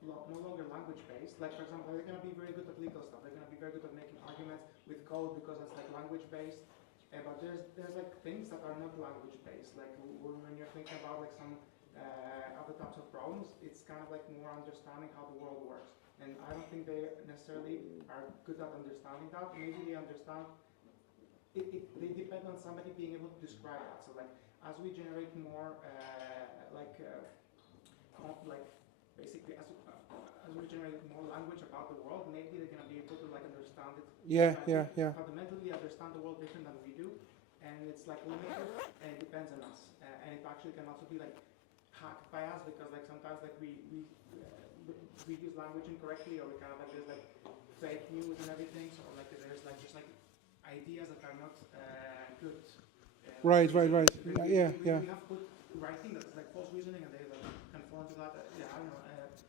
no longer language-based, like for example, they're going to be very good at legal stuff. They're going to be very good at making arguments with code because it's like language-based. But there's like things that are not language-based. Like when you're thinking about like some other types of problems, it's kind of like more understanding how the world works. And I don't think they necessarily are good at understanding that. Maybe they understand. They depend on somebody being able to describe that. So like as we generate more basically as we generate more language about the world, maybe they're going to be able to like understand it. Yeah. Fundamentally understand the world different than we do, and it's like limited and it depends on us. And it actually can also be like hacked by us, because like sometimes like we use language incorrectly, or we kind of like there's like fake news and everything. So like there's like just like ideas that are not good. Right. We Yeah. have put writing that's like false reasoning, and they like can fall into that. Yeah, I don't know.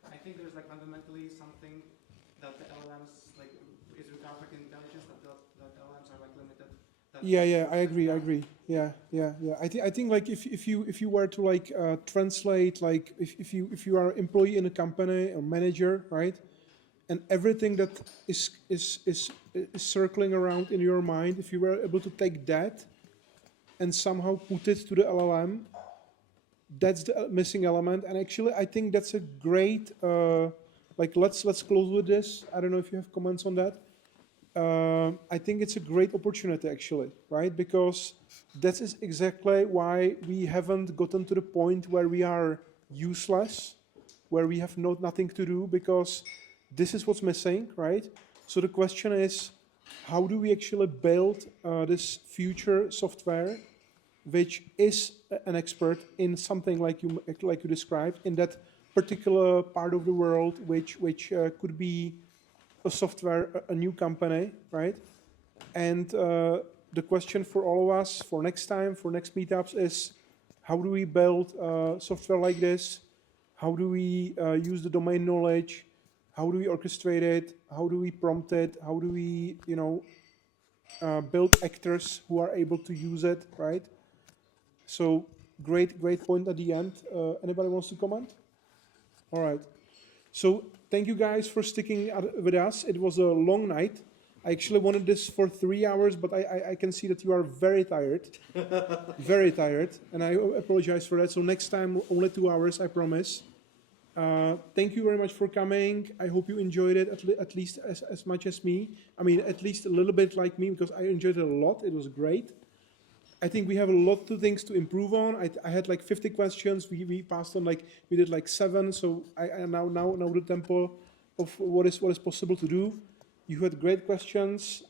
I think there's like fundamentally something that the LLMs like is with artificial intelligence that LLMs are like limited. Yeah, I agree. Yeah. I think like if you were to like translate, like if you are an employee in a company or manager, right, and everything that is circling around in your mind, if you were able to take that and somehow put it to the LLM, that's the missing element. And actually, I think that's a great like let's close with this. I don't know if you have comments on that. I think it's a great opportunity, actually, right? Because that is exactly why we haven't gotten to the point where we are useless, where we have nothing to do, because this is what's missing, right? So the question is, how do we actually build this future software which is an expert in something like you described, in that particular part of the world, which could be a software, a new company, right? And the question for all of us for next time, for next meetups, is how do we build software like this? How do we use the domain knowledge? How do we orchestrate it? How do we prompt it? How do we, build actors who are able to use it, right? So great point at the end. Anybody wants to comment? All right. So thank you guys for sticking with us. It was a long night. I actually wanted this for 3 hours, but I can see that you are very tired. Very tired. And I apologize for that. So next time, only 2 hours, I promise. Thank you very much for coming. I hope you enjoyed it at least as much as me. I mean, at least a little bit like me, because I enjoyed it a lot. It was great. I think we have a lot of things to improve on. I had like 50 questions. We passed on we did like 7. So I now know the tempo of what is possible to do. You had great questions.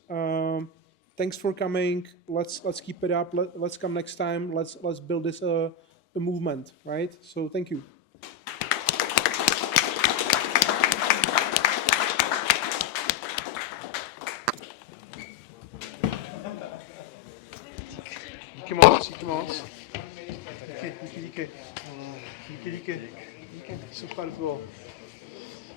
Thanks for coming. Let's keep it up. Let's come next time. Let's build this a movement, right? So thank you. Díky moc. Díky. Super to bylo.